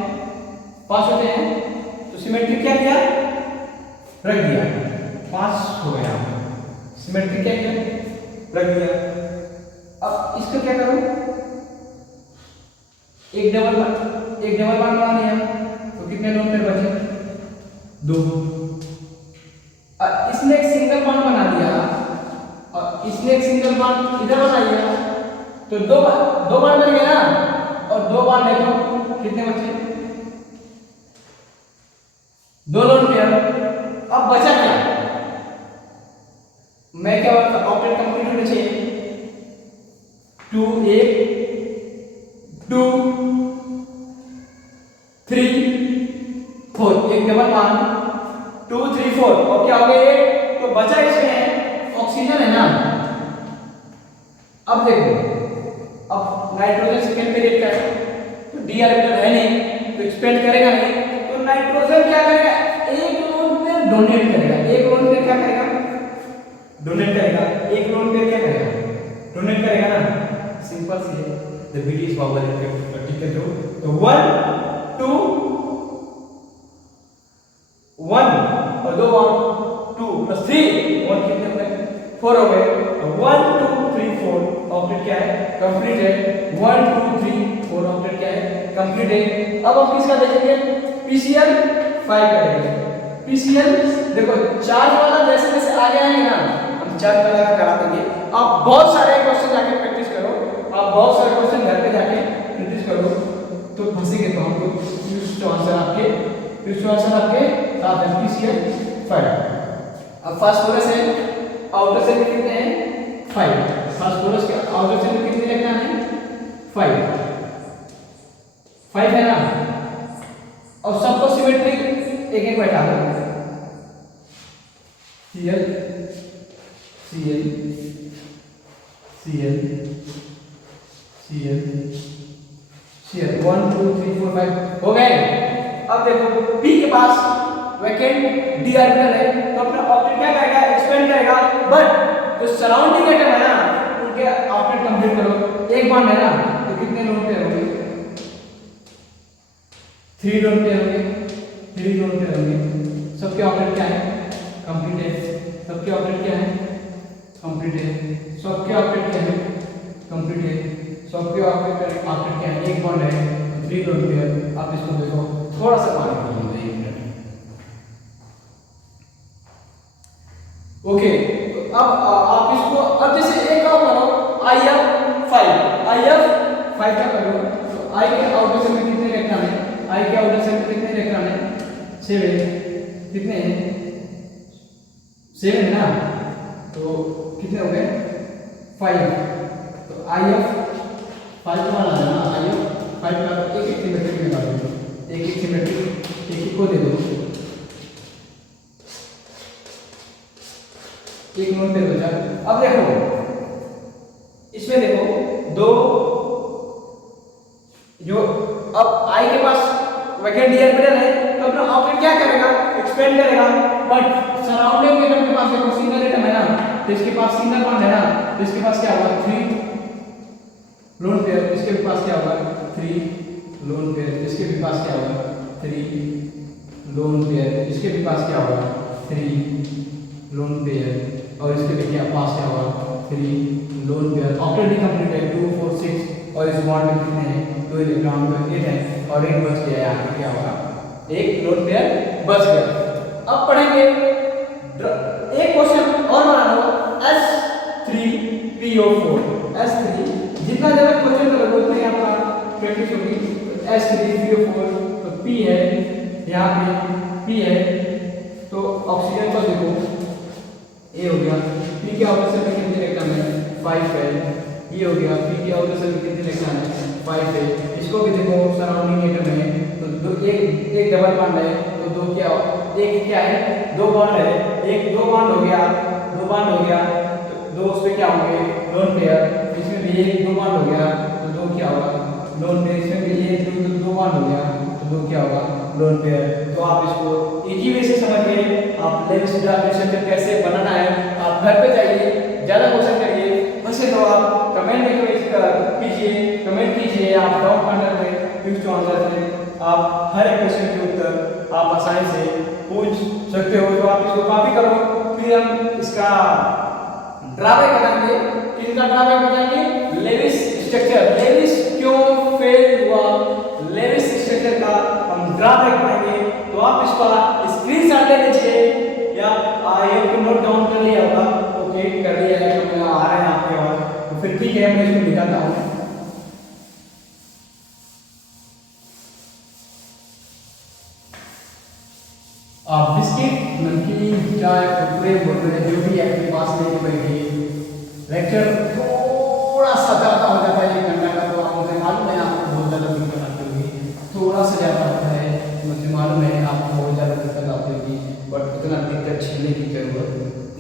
तो सिमेट्रिक क्या किया रख दिया पास हो गया सिमेट्रिक क्या किया रख दिया। अब इसको क्या करो एक डबल बांड बना दिया तो कितने लोन पेयर बचे 2। इसने एक सिंगल बांड बना दिया और इसने एक सिंगल बांड इधर बना दिया तो दो बांड बन गए ना और 2 बांड देखो कितने बचे 2 लोन पेयर। अब बचा क्या मैं क्या बोलता ऑक्टेट कंप्लीट होना चाहिए 2 2 3 4 एक डबल बांड 2 3 4 और क्या हो गया तो बचा इसमें ऑक्सीजन है ना। अब देखो अब नाइट्रोजन सेकेंड पीरियड का है तो डी ऑर्बिटल है नहीं तो एक्सपेंड करेगा नहीं तो नाइट्रोजन क्या करेगा एक लोन पेयर डोनेट करेगा। एक लोन पेयर क्या करेगा डोनेट करेगा। एक लोन पेयर क्या करेगा डोनेट करेगा ना सिंपल सी है द बीट इज पावर ठीक है तो 1 2 1 और 2 2 प्लस 3 और कितने हो गए 4 हो गए 1 2 3 4 ऑक्टेट क्या है कंप्लीट है 1 2 3 4 ऑक्टेट क्या है कंप्लीट है। अब हम किसका देखेंगे पीसीएल 5 करेंगे। पीसीएल देखो चार्ज वाला जैसे जैसे आगे आएंगे ना हम चार्ज वाला का करा देंगे। आप बहुत सारे क्वेश्चन जाके प्रैक्टिस करो आप बहुत सारे क्वेश्चन घर पे जाके प्रैक्टिस करो तो फंसेंगे तो हम लोग फिर आंसर आपके साथ है पीसीएल 5। अब फास्फोरस है आउटर सेल में कितने हैं 5। फास्फोरस के आउटर सेल में कितने इलेक्ट्रॉन हैं 5 है ना। और सबको सिमेट्रिक एक एक बैठा दो Cl Cl Cl Cl Cl 1 2 3 4 5 हो गए। अब देखो P के पास वैकेंट d ऑर्बिटल है तो अपना ऑक्टेट क्या करेगा एक्सपेंड करेगा बट जो सराउंडिंग एटम है ना उनके ऑक्टेट कंप्लीट करो। एक बॉन्ड है ना तो कितने लोन पेयर होंगे 3 लोन पेयर होंगे सबके ऑक्टेट क्या है कंप्लीट है। सबके ऑक्टेट क्या है कंप्लीट है। सबके ऑक्टेट क्या है कंप्लीट है। सबके ऑक्टेट क्या है एक बॉन्ड है 3 लोन पेयर। आप इसको देखो थोड़ा सा पानी पी लेते हैं, 1 मिनट। ओके, तो अब आप इसको अब जैसे एक काम करो, IF5 का करो, तो I के आउटर सेल में कितने इलेक्ट्रॉन है? I के आउटर सेल में कितने इलेक्ट्रॉन है? 7। कितने हैं? 7 है ना, तो कितने हो गए? 5। तो IF5 का मान आ जाना, IF5 का एक सिमेट्रिक निकालो, एक सिमेट्रिक एक को दे दो, एक नोट पे बचा। अब देखो इसमें देखो दो जो अब I के पास वैकेंट डी ऑर्बिटल है, तो अपना ऑर्बिट क्या करेगा? एक्सपेंड करेगा, बट सराउंडिंग एटम के पास देखो सिंगल एटम है ना, तो इसके पास सिंगल बॉन्ड है ना, तो इसके पास क्या होगा? 3 लोन पेयर। इसके पास क्या होगा? 3 लोन पेयर। इसके भी पास क्या होगा? 3 लोन पेयर। इसके भी पास क्या होगा? 3 लोन पेयर। और इसके भी क्या पास क्या होगा? 3 लोन पेयर। ऑक्टेट कंप्लीट है 2 4 6, और इस बॉन्ड में कितने हैं? 2 इलेक्ट्रॉन का 8 है, और एक बच गया, यहाँ पे क्या होगा? एक लोन पेयर बच गया। अब पढ़ेंगे एक क्वेश्चन और बना लो, S3PO4। S3 जितना ज्यादा क्वेश्चन करोगे उतनी आपका प्रैक्टिस होगी। S3PO4, तो P है, यहाँ पे P है, तो ऑक्सीजन को देखो A हो गया, P के आउटर सेल में कितने इलेक्ट्रॉन है? 5 है। ये हो गया, P के आउटर सेल में कितने इलेक्ट्रॉन है? 5 है। इसको भी देखो सराउंडिंग एटम है, तो एक डबल बॉन्ड है, तो दो क्या, एक क्या है? 2 बॉन्ड है, एक 2 बॉन्ड हो गया, 2 बॉन्ड हो गया, तो 2 उसमें क्या होंगे? Lone pair. इसमें भी एक 2 बॉन्ड हो गया, तो 2 क्या होगा? Lone pair. इसमें भी एक 2 बॉन्ड हो गया, तो 2 क्या होगा? Lone pair. तो आप इसको इजी वे से समझ गए। आप लेविस स्ट्रक्चर कैसे बनाना है आप घर पे जाइए, ज्यादा क्वेश्चन करिए, वैसे तो आप कमेंट में कीजिए, कमेंट कीजिए, आप डाउट कॉर्नर में क्विज टू आंसर में आप हर एक क्वेश्चन के उत्तर आप आसानी से पूछ सकते हो। तो आप इसको कॉपी करो, फिर हम इसका ड्राबैक बताएंगे। किसका ड्राबैक बताएंगे? Lewis structure. लेविस क्यों फेल हुआ, लेविस स्ट्रक्चर का हम ड्राबैक पढ़ेंगे। तो आप इसका स्क्रीनशॉट ले लीजिए, या ये तो नोट डाउन कर लिया होगा। ओके, कर लिया है, तो आ रहा है आपके पास, तो फिर ठीक है, मैं इसको दिखाता हूँ। बिस्किट, नमकीन, चाय, कुरकुरे, बुरकुरे जो भी आपके पास लेके बैठिए। लेक्चर थोड़ा सा ज़्यादा हो जाता है 1 घंटा का, तो आप मुझे मालूम है आपको बहुत ज़्यादा दिक्कत आती होगी, थोड़ा सा ज़्यादा होता है, मुझे मालूम है आपको बहुत ज़्यादा दिक्कत आती होगी, बट उतना दिक्कत झेलने की ज़रूरत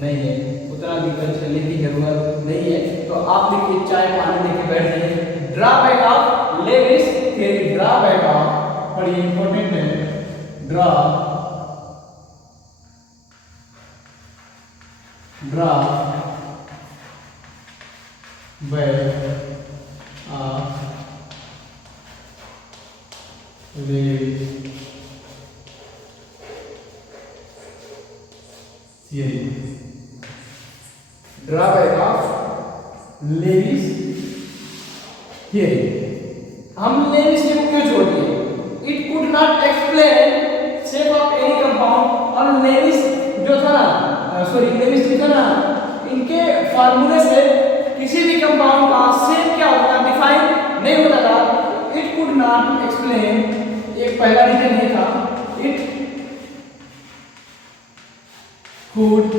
नहीं है, उतना दिक्कत झेलने की ज़रूरत नहीं है। तो आप देखिए चाय पानी लेके बैठ जाइए। Drawback of Lewis theory, drawback of, बड़ी इंपॉर्टेंट है, drawback Lewis theory, drawback of Lewis theory. हम लेविस थ्योरी क्यों छोड़ दिए? It could not explain shape of any compound. और लेविस जो था ना, लेविस जो था ना, इनके फार्मूले से किसी भी कंपाउंड का शेप क्या होता था? डिफाइन नहीं होता था। इट कुड नॉट एक्सप्लेन, एक पहला रीजन ये था, it could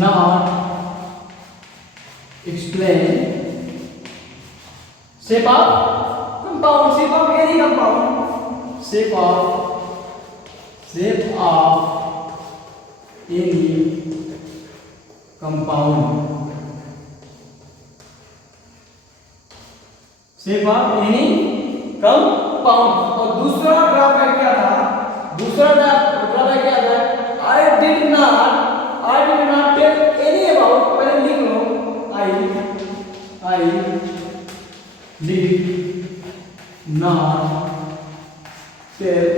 not explain shape of compound, shape of any compound, shape of any compound, shape of any compound। और दूसरा ड्रॉबैक क्या था? दूसरा ड्रॉबैक क्या था? I did not tell any about, पहले लिख लो, I did not tell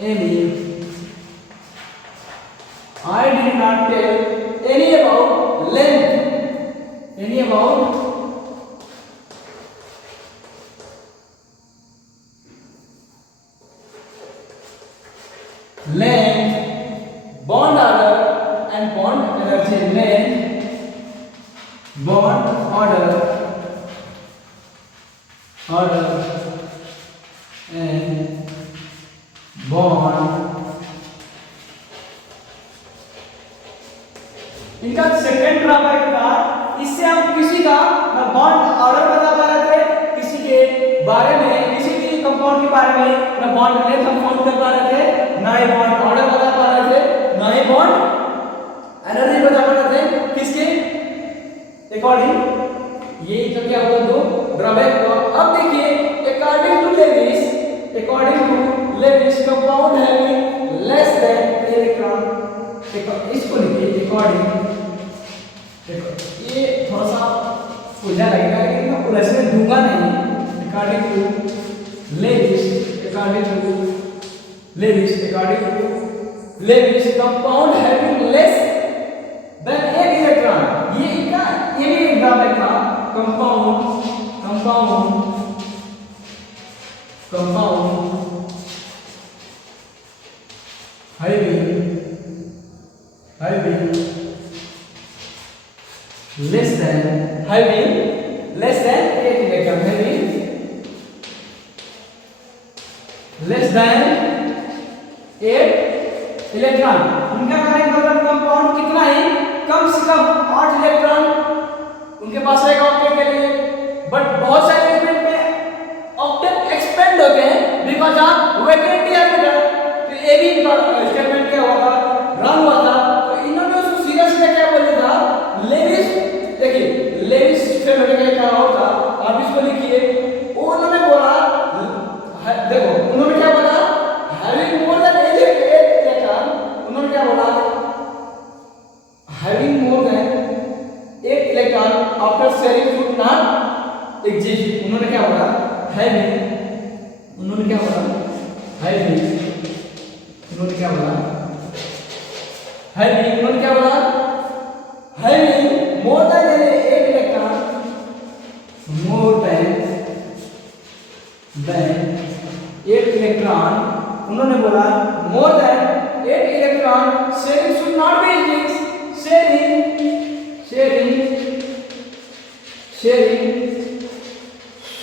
any, I did not tell any about length, any about length, bond order and bond energy. Length, bond order and bond. इनका second drawback था, इससे हम किसी का ना bond order बता पा रहे थे, किसी के बारे में, किसी भी कंपाउंड के बारे में ना बॉन्ड लेंथ हम फाउंड कर पा रहे थे, ना ही बॉन्ड ऑर्डर बता पा रहे थे, ना ही बॉन्ड एनर्जी बता पा रहे थे, किसके अकॉर्डिंग। ये तो क्या हुआ, दो ड्रॉबैक हुआ। अब देखिए according to Lewis compound having less than electron, इसको लिखिए अकॉर्डिंग। देखो ये थोड़ा सा उलझा लगेगा लेकिन मैं उलझ में दूंगा नहीं। According to Lewis compound having less than एक इलेक्ट्रॉन, ये भी एक ड्रॉबैक था। Compound having less than 8 electron, having less than 8 electron. उनका कहने का मतलब कंपाउंड कितना ही कम से कम 8 इलेक्ट्रॉन उनके पास रहेगा ऑक्टेट के लिए। बट बहुत सारे एलिमेंट में ऑक्टेट एक्सपेंड होते हैं बिकॉज़ ऑफ वैकेंट ऑर्बिटल। तो ये भी स्टेटमेंट क्या हुआ था, रन हुआ था। तो इन्होंने उसको सीधा सीधा क्या बोल दिया था, लेविस। देखिए लेविस फेल होने का क्या होता, आप इसको लिखिए। उन्होंने बोला, देखो उन्होंने क्या बोला, हैविंग मोर देन 8 इलेक्ट्रॉन। उन्होंने क्या बोला, having more than 8 electron after sharing should not exist. उन्होंने क्या बोला, हैविंग, उन्होंने क्या बोला, हैविंग, उन्होंने क्या बोला, हैविंग, उन्होंने क्या बोला, having more than 8 electron, more than 8 electron. उन्होंने बोला more than 8 electron sharing should not be exist. Sharing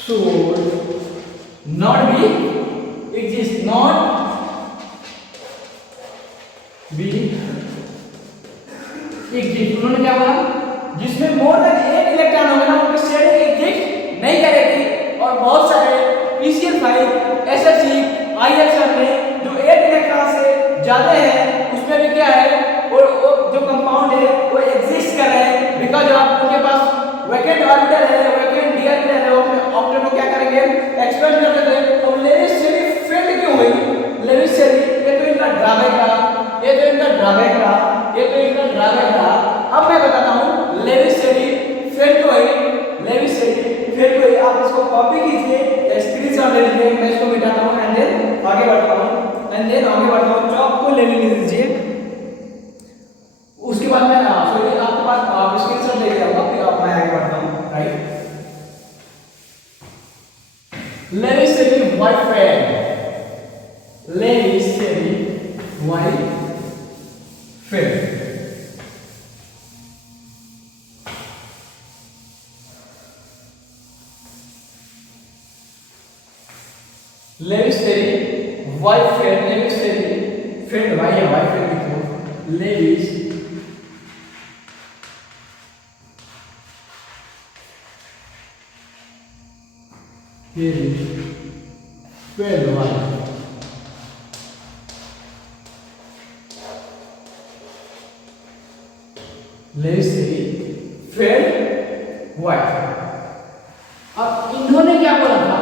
should not be exist, उन्होंने क्या बोला, जिसमें मोर देन 8 इलेक्ट्रॉन होंगे ना उनकी शेयरिंग एग्जिस्ट नहीं करेगी। और बहुत सारे PCl5 SHC IXR में जो 8 इलेक्ट्रॉन से ज्यादा है उसमें भी क्या है, और जो कंपाउंड है वो एग्जिस्ट कर रहे हैं बिकॉज़ ऑफ उनके पास वैकेंट ऑर्बिटल है, वैकेंट डी ऑर्बिटल है। वो ऑक्टेट को क्या करेंगे, एक्सपेंड कर देते हैं। और लेविस शेयरिंग फेल्ड क्यों हुई, लेविस शेयरिंग ये तो इनका ड्रॉबैक रहा, ये तो इनका ड्रॉबैक रहा, ये तो इनका ड्रॉबैक रहा। अब मैं बताता हूं लेविस शेयरिंग फेल्ड क्यों हुई, लेविस शेयरिंग फेल्ड क्यों हुई। आप इसको कॉपी कीजिए या स्क्रीनशॉट ले लीजिए, मैं इसको मिटाता हूं एंड देन आगे बढ़ता हूं, चॉक को ले लीजिए। उसके बाद मैं सॉरी आपके पास आप स्क्रीनशॉट ले लिया होगा, फिर आप मैं आगे बढ़ता हूं, right. Lewis sharing why it failed, Lewis sharing why it failed. Lewis sharing why it failed, Lewis sharing failed, why है वाइट फेल्ड लिखो, Lewis failed why it. Lewis sharing failed why it. अब इन्होंने क्या बोला था,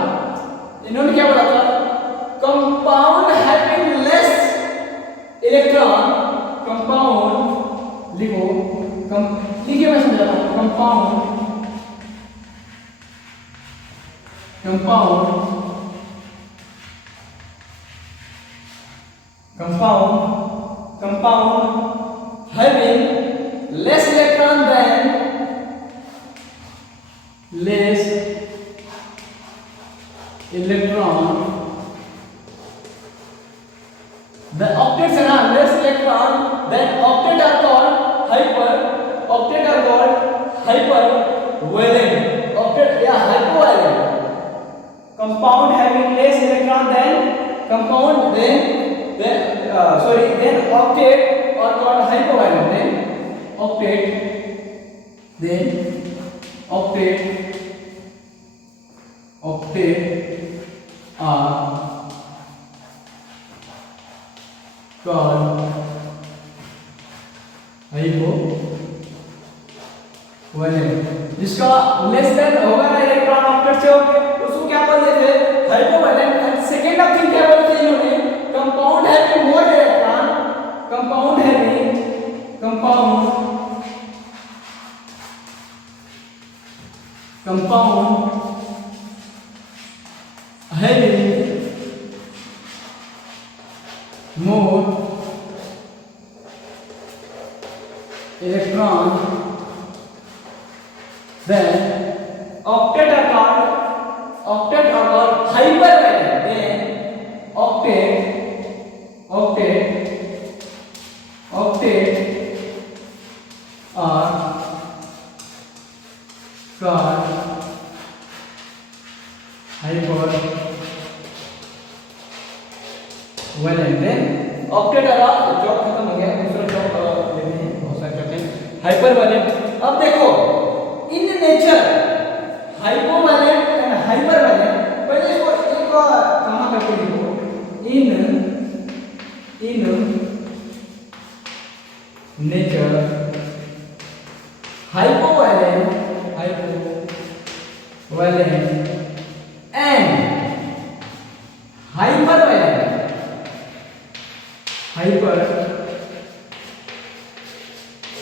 compound having less electron, compound लिखो, लिखिए मैं समझाता हूं, compound having less electron than the octets hypervalent octet या hypovalent compound having less electron than compound then octet are called hypovalent then octet are called hypovalent जिसका less than होगा ना electron octet से होके उसको क्या बोलते थे हाइपोवैलेंट एंड सेकंड ऑफ थिंग क्या बोलते थे इन्होंने compound having more electron compound having more electron then octet are called hypervalent then octet are called hypervalent then octet are job खत्म हो गया दूसरा जॉब लेते हैं बहुत सारे करते हैं hypervalent अब देखो इन नेचर हाइपोवैलेंट एंड हाइपरवैलेंट पहले इसको एक कहां करके देखो in nature hypovalent and hypervalent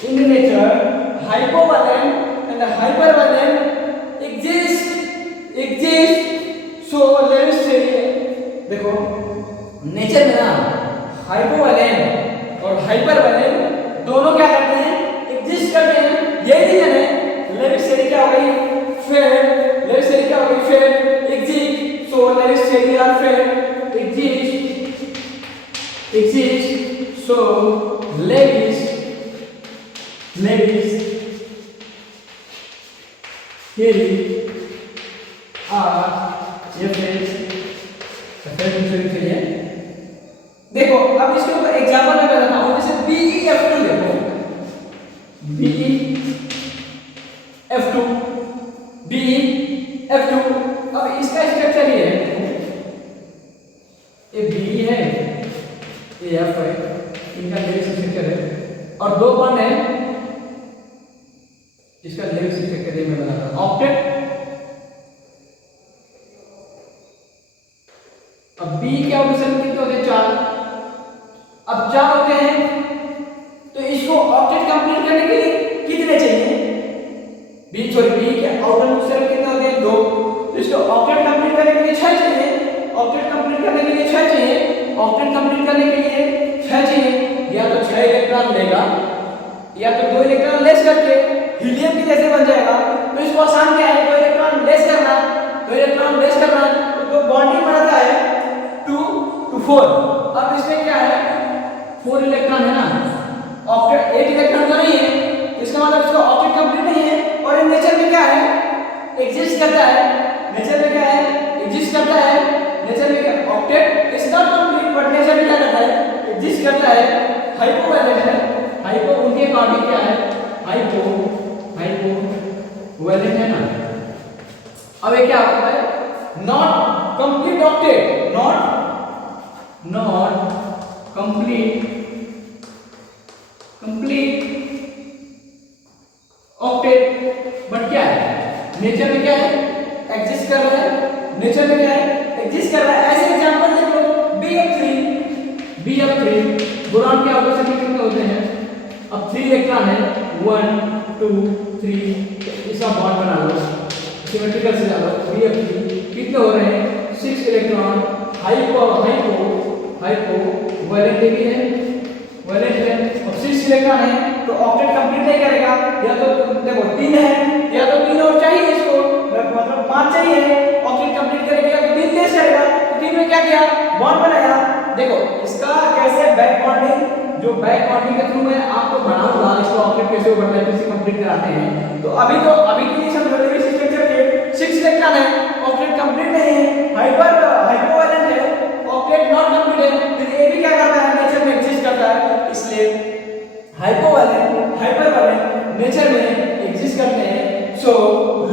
in nature hypovalent and hypervalent exist so let us say देखो नेचर में ना हाइपोवैलेंट और हाइपरवैलेंट दोनों क्या करते हैं एग्जिस्ट करते हैं यही रीजन है let us say क्या हो गई fed exist so let us say are fed exist so ladies here are देखो अब इसके ऊपर एग्जांपल मैं बताता हूं जैसे BeF2 देखो BeF2 अब इसका स्ट्रक्चर ये है ये Be है ये F है इनका लेविस स्ट्रक्चर है और दो बॉन्ड है इसका लेविस स्ट्रक्चर मैं बताता हूं ऑक्टेट अब बी क्या ऑप्शन कितने होते हैं चार अब चार होते हैं तो इसको ऑक्टेट कंप्लीट करने के लिए कितने चाहिए बी के आउटर न्यूक्लियर कितने होते हैं दो तो इसको ऑक्टेट कंप्लीट करने के लिए 6 चाहिए ऑक्टेट कंप्लीट करने के लिए 6 चाहिए या तो 6 इलेक्ट्रॉन लेगा या तो 2 इलेक्ट्रॉन लेस करके हीलियम के जैसे बन जाएगा तो इसको आसान क्या है 2 इलेक्ट्रॉन लेस करना तो जो बॉन्डिंग बनाता है 2 to 4 अब इसमें क्या है 4 इलेक्ट्रॉन है ना ऑक्टेट 8 इलेक्ट्रॉन तो नहीं है इसका मतलब इसका ऑक्टेट कंप्लीट नहीं है और इन नेचर में क्या है एग्जिस्ट करता है नेचर में क्या octet is not complete but nature में क्या करता है एग्जिस्ट करता है हाइपोवैलेंट है हाइपो उनके अकॉर्डिंग क्या है हाइपोवैलेंट है ना अब ये क्या होता है not complete octet not complete octet but क्या है नेचर में क्या है एग्जिस्ट कर रहा है ऐसे एग्जांपल देखो BF3 बोरॉन के ऑपोजिट कितने होते हैं अब 3 इलेक्ट्रॉन है 1 2 3 इसका बॉन्ड बना लो सिमेट्रिकल से डालो BF3 कितने हो रहे हैं 6 इलेक्ट्रॉन हाइपोवैलेंट भी है वैलेंट है और 6 इलेक्ट्रॉन है तो ऑक्टेट कंप्लीट नहीं करेगा या तो देखो 3 है या तो 3 और चाहिए इसको मतलब 5 चाहिए ऑक्टेट कंप्लीट करेगा तो 3 लेस करेगा तो 3 में क्या किया बॉन्ड बनाया देखो इसका कैसे बैक बॉन्डिंग जो बैक बॉन्डिंग के थ्रू मैं आपको बढ़ाऊंगा इसको ऑक्टेट कैसे बढ़ता है कैसे कंप्लीट कराते हैं। तो अभी के लिए सब लेवल स्ट्रक्चर के 6 इलेक्ट्रॉन है, ऑक्टेट कंप्लीट नहीं है, हाइपोवैलेंट है, ऑक्टेट नॉट कंप्लीट है, फिर ये भी क्या करता है नेचर में एग्जिस्ट करता है, इसलिए हाइपोवैलेंट हाइपरवैलेंट नेचर में एग्जिस्ट करते हैं। सो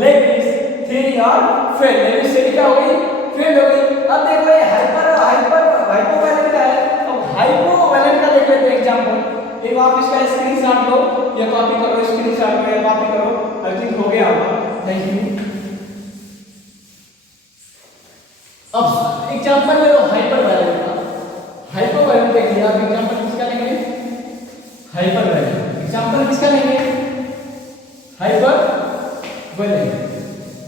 लेविस थ्योरी और फेल, लेविस थ्योरी क्या हो गई, फेल हो गई। अब देखो ये हाइपोवैलेंट का है, अब हाइपोवैलेंट का देख लेते हैं एग्जांपल। एक आप इसका स्क्रीनशॉट लो या कॉपी करो, स्क्रीनशॉट लो या कॉपी करो, आई थिंक हो गया होगा। Thank you. अब एग्जांपल ले लो हाइपरवैलेंट का, हाइपोवैलेंट देख लिया। अब एग्जांपल किसका लेंगे, हाइपरवैलेंट। एग्जांपल किसका लेंगे, हाइपरवैलेंट।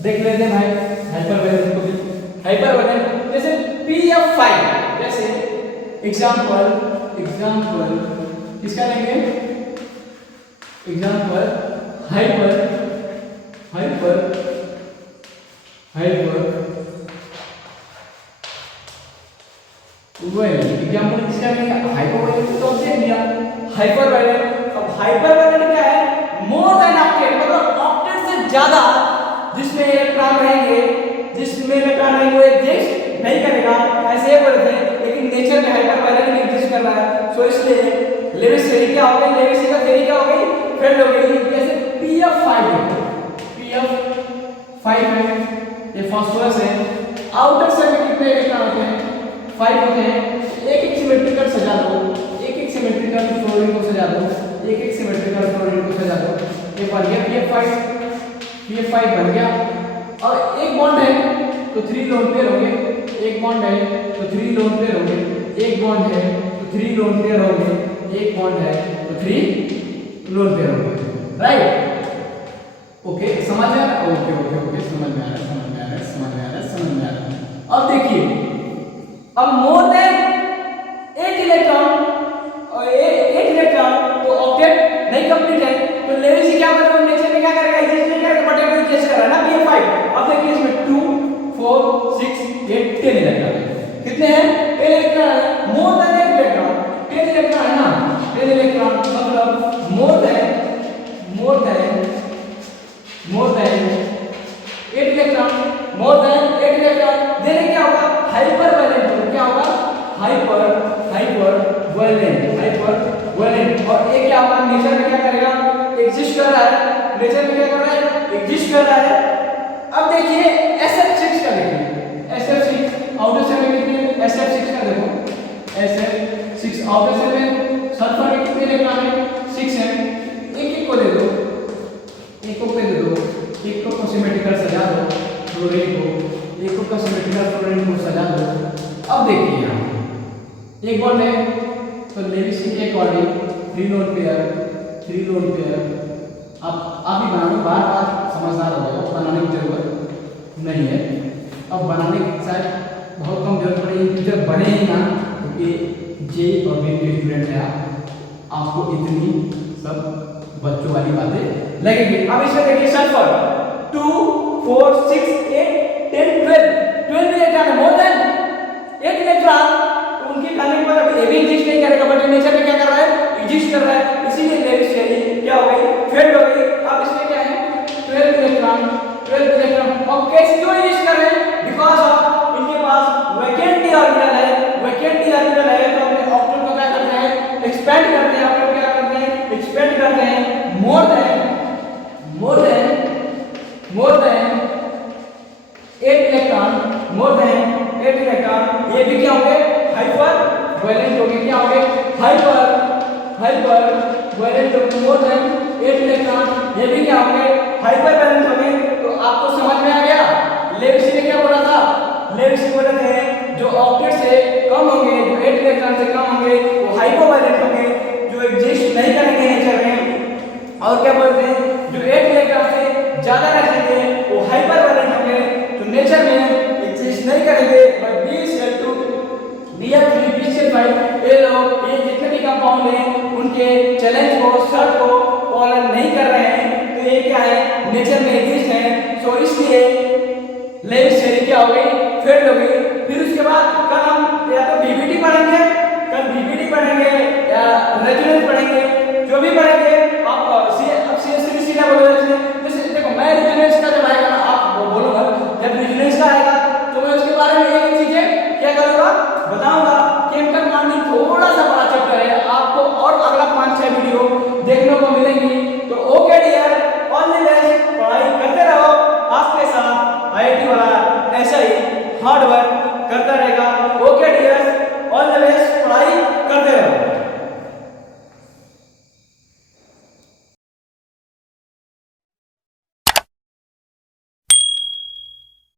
देख लेते हैं भाई हाइपरवैलेंट को भी। हाइपरवैलेंट जैसे PF5, जैसे एग्जांपल किसका लेंगे, एग्जांपल हाइपरवैलेंट। एग्जांपल किसका लेंगे, हाइपोवैलेंट। तो दे दिया हाइपरवैलेंट। अब हाइपरवैलेंट क्या है, मोर देन ऑक्टेट, मतलब ऑक्टेट से ज्यादा जिसमें इलेक्ट्रॉन रहेंगे, वो एग्जिस्ट नहीं करेगा, ऐसे बोल रहे थे। लेकिन नेचर में हाइपरवैलेंट में एग्जिस्ट कर रहा है। सो इसलिए लेविस थ्योरी क्या हो गई, लेविस का थ्योरी क्या हो गई, फेल हो गई। जैसे PF5 है, ये फास्फोरस है, आउटर सेल में कितने इलेक्ट्रॉन होते हैं, 5 होते हैं। एक सिमेट्रिकल सजा दो, एक सिमेट्रिकल फ्लोरीन को सजा दो, एक सिमेट्रिकल फ्लोरीन को सजा दो, ये बन गया PF5 बन गया। और एक बॉन्ड है तो 3 लोन पेयर होंगे, एक बॉन्ड है तो 3 लोन पेयर होंगे, एक बॉन्ड है तो 3 लोन पेयर होंगे, एक बॉन्ड है तो 3 लोन पेयर होंगे, राइट। ओके समझ आ रहा है, ओके समझ में आ रहा है। अब देखिए, अब मोर देन 8 इलेक्ट्रॉन और 8 इलेक्ट्रॉन तो ऑक्टेट नहीं कंप्लीट है। तो लेविस क्या मतलब नेचर में क्या करेगा, एग्जिस्ट नहीं करेगा, बट एग्जिस्ट कैसे कर रहा है ना PF5। अब देखिए इसमें 2 4 6 8 10 इलेक्ट्रॉन है। कितने हैं, 10 इलेक्ट्रॉन है। मोर देन 8 इलेक्ट्रॉन, 10 इलेक्ट्रॉन है ना, 10 इलेक्ट्रॉन मतलब more than 8 electron, more than 8 electron देने क्या होगा, हाइपरवैलेंट। क्या होगा, हाइपरवैलेंट। और ये क्या होगा, नेचर में क्या करेगा, एग्जिस्ट कर रहा है, नेचर में क्या कर रहा है, एग्जिस्ट कर रहा है। अब देखिए SF6 का देखिए, SF6 आउटर सेल में कितने, SF6 का देखो, SF6 आउटर सेल में सल्फर के कितने इलेक्ट्रॉन है, 6 है। एक को दे दो, एक को सिमेट्रिकल सजा दो फ्लोरीन को, एक को सिमेट्रिकल फ्लोरीन को सजा दो। अब देखिए यहाँ एक बॉन्ड है तो लेविस के अकॉर्डिंग 3 लोन पेयर। आप ही बना लो, बार समझदार हो जाएगा, बनाने की जरूरत नहीं है। अब बनाने की शायद बहुत कम जरूरत पड़ेगी, जब बने ही ना, क्योंकि जे और बी के स्टूडेंट है आपको इतनी सब बच्चों वाली बातें लगेगी। अब इसमें देखिए sulphur 2 4 6 8 10 12 electron, more than 8 electron. तो उनकी खाने पर अभी भी एग्जिस्ट नहीं करेगा, बट नेचर में क्या कर रहा है, एग्जिस्ट कर रहा है। इसीलिए लेविस थ्योरी क्या हो गई, फेल हो गई। अब इसमें क्या है, 12 इलेक्ट्रॉन। अब कैसे क्यों एग्जिस्ट कर रहे हैं, बिकॉज़ ऑफ इनके पास वैकेंट डी ऑर्बिटल है, तो अपने ऑक्टेट को क्या करते हैं, एक्सपेंड करते हैं। ऑक्टेट क्या करते हैं, एक्सपेंड करते हैं। मोर देन 8 इलेक्ट्रॉन, ये भी क्या होंगे, हाइपरवैलेंट होंगे। क्या होंगे, हाइपरवैलेंट होंगे। मोर देन 8 इलेक्ट्रॉन, ये भी क्या होंगे, हाइपरवैलेंट होंगे। तो आपको समझ में आ गया, लेविस ने क्या बोला था, लेविस बोले थे जो ऑक्टेट से कम होंगे, जो 8 इलेक्ट्रॉन से कम होंगे, वो हाइपोवैलेंट होंगे, जो एग्जिस्ट नहीं करेंगे नेचर में। और क्या बोलते हैं, जो 8 इलेक्ट्रॉन से ज्यादा रहेंगे वो हाइपरवैलेंट होंगे, जो नेचर में एग्जिस्ट नहीं करेंगे। बट BCl2 BF3 BCl5 ये जितने भी कंपाउंड हैं उनके चैलेंज को, शर्त को फॉलो नहीं कर रहे हैं, तो ये क्या है, नेचर में एग्जिस्ट है। सो इसलिए लेविस थ्योरी क्या हो गई, फेल हो गई। फिर उसके बाद कल हम या तो BBT पढ़ेंगे, या हार्ड वर्क करता रहेगा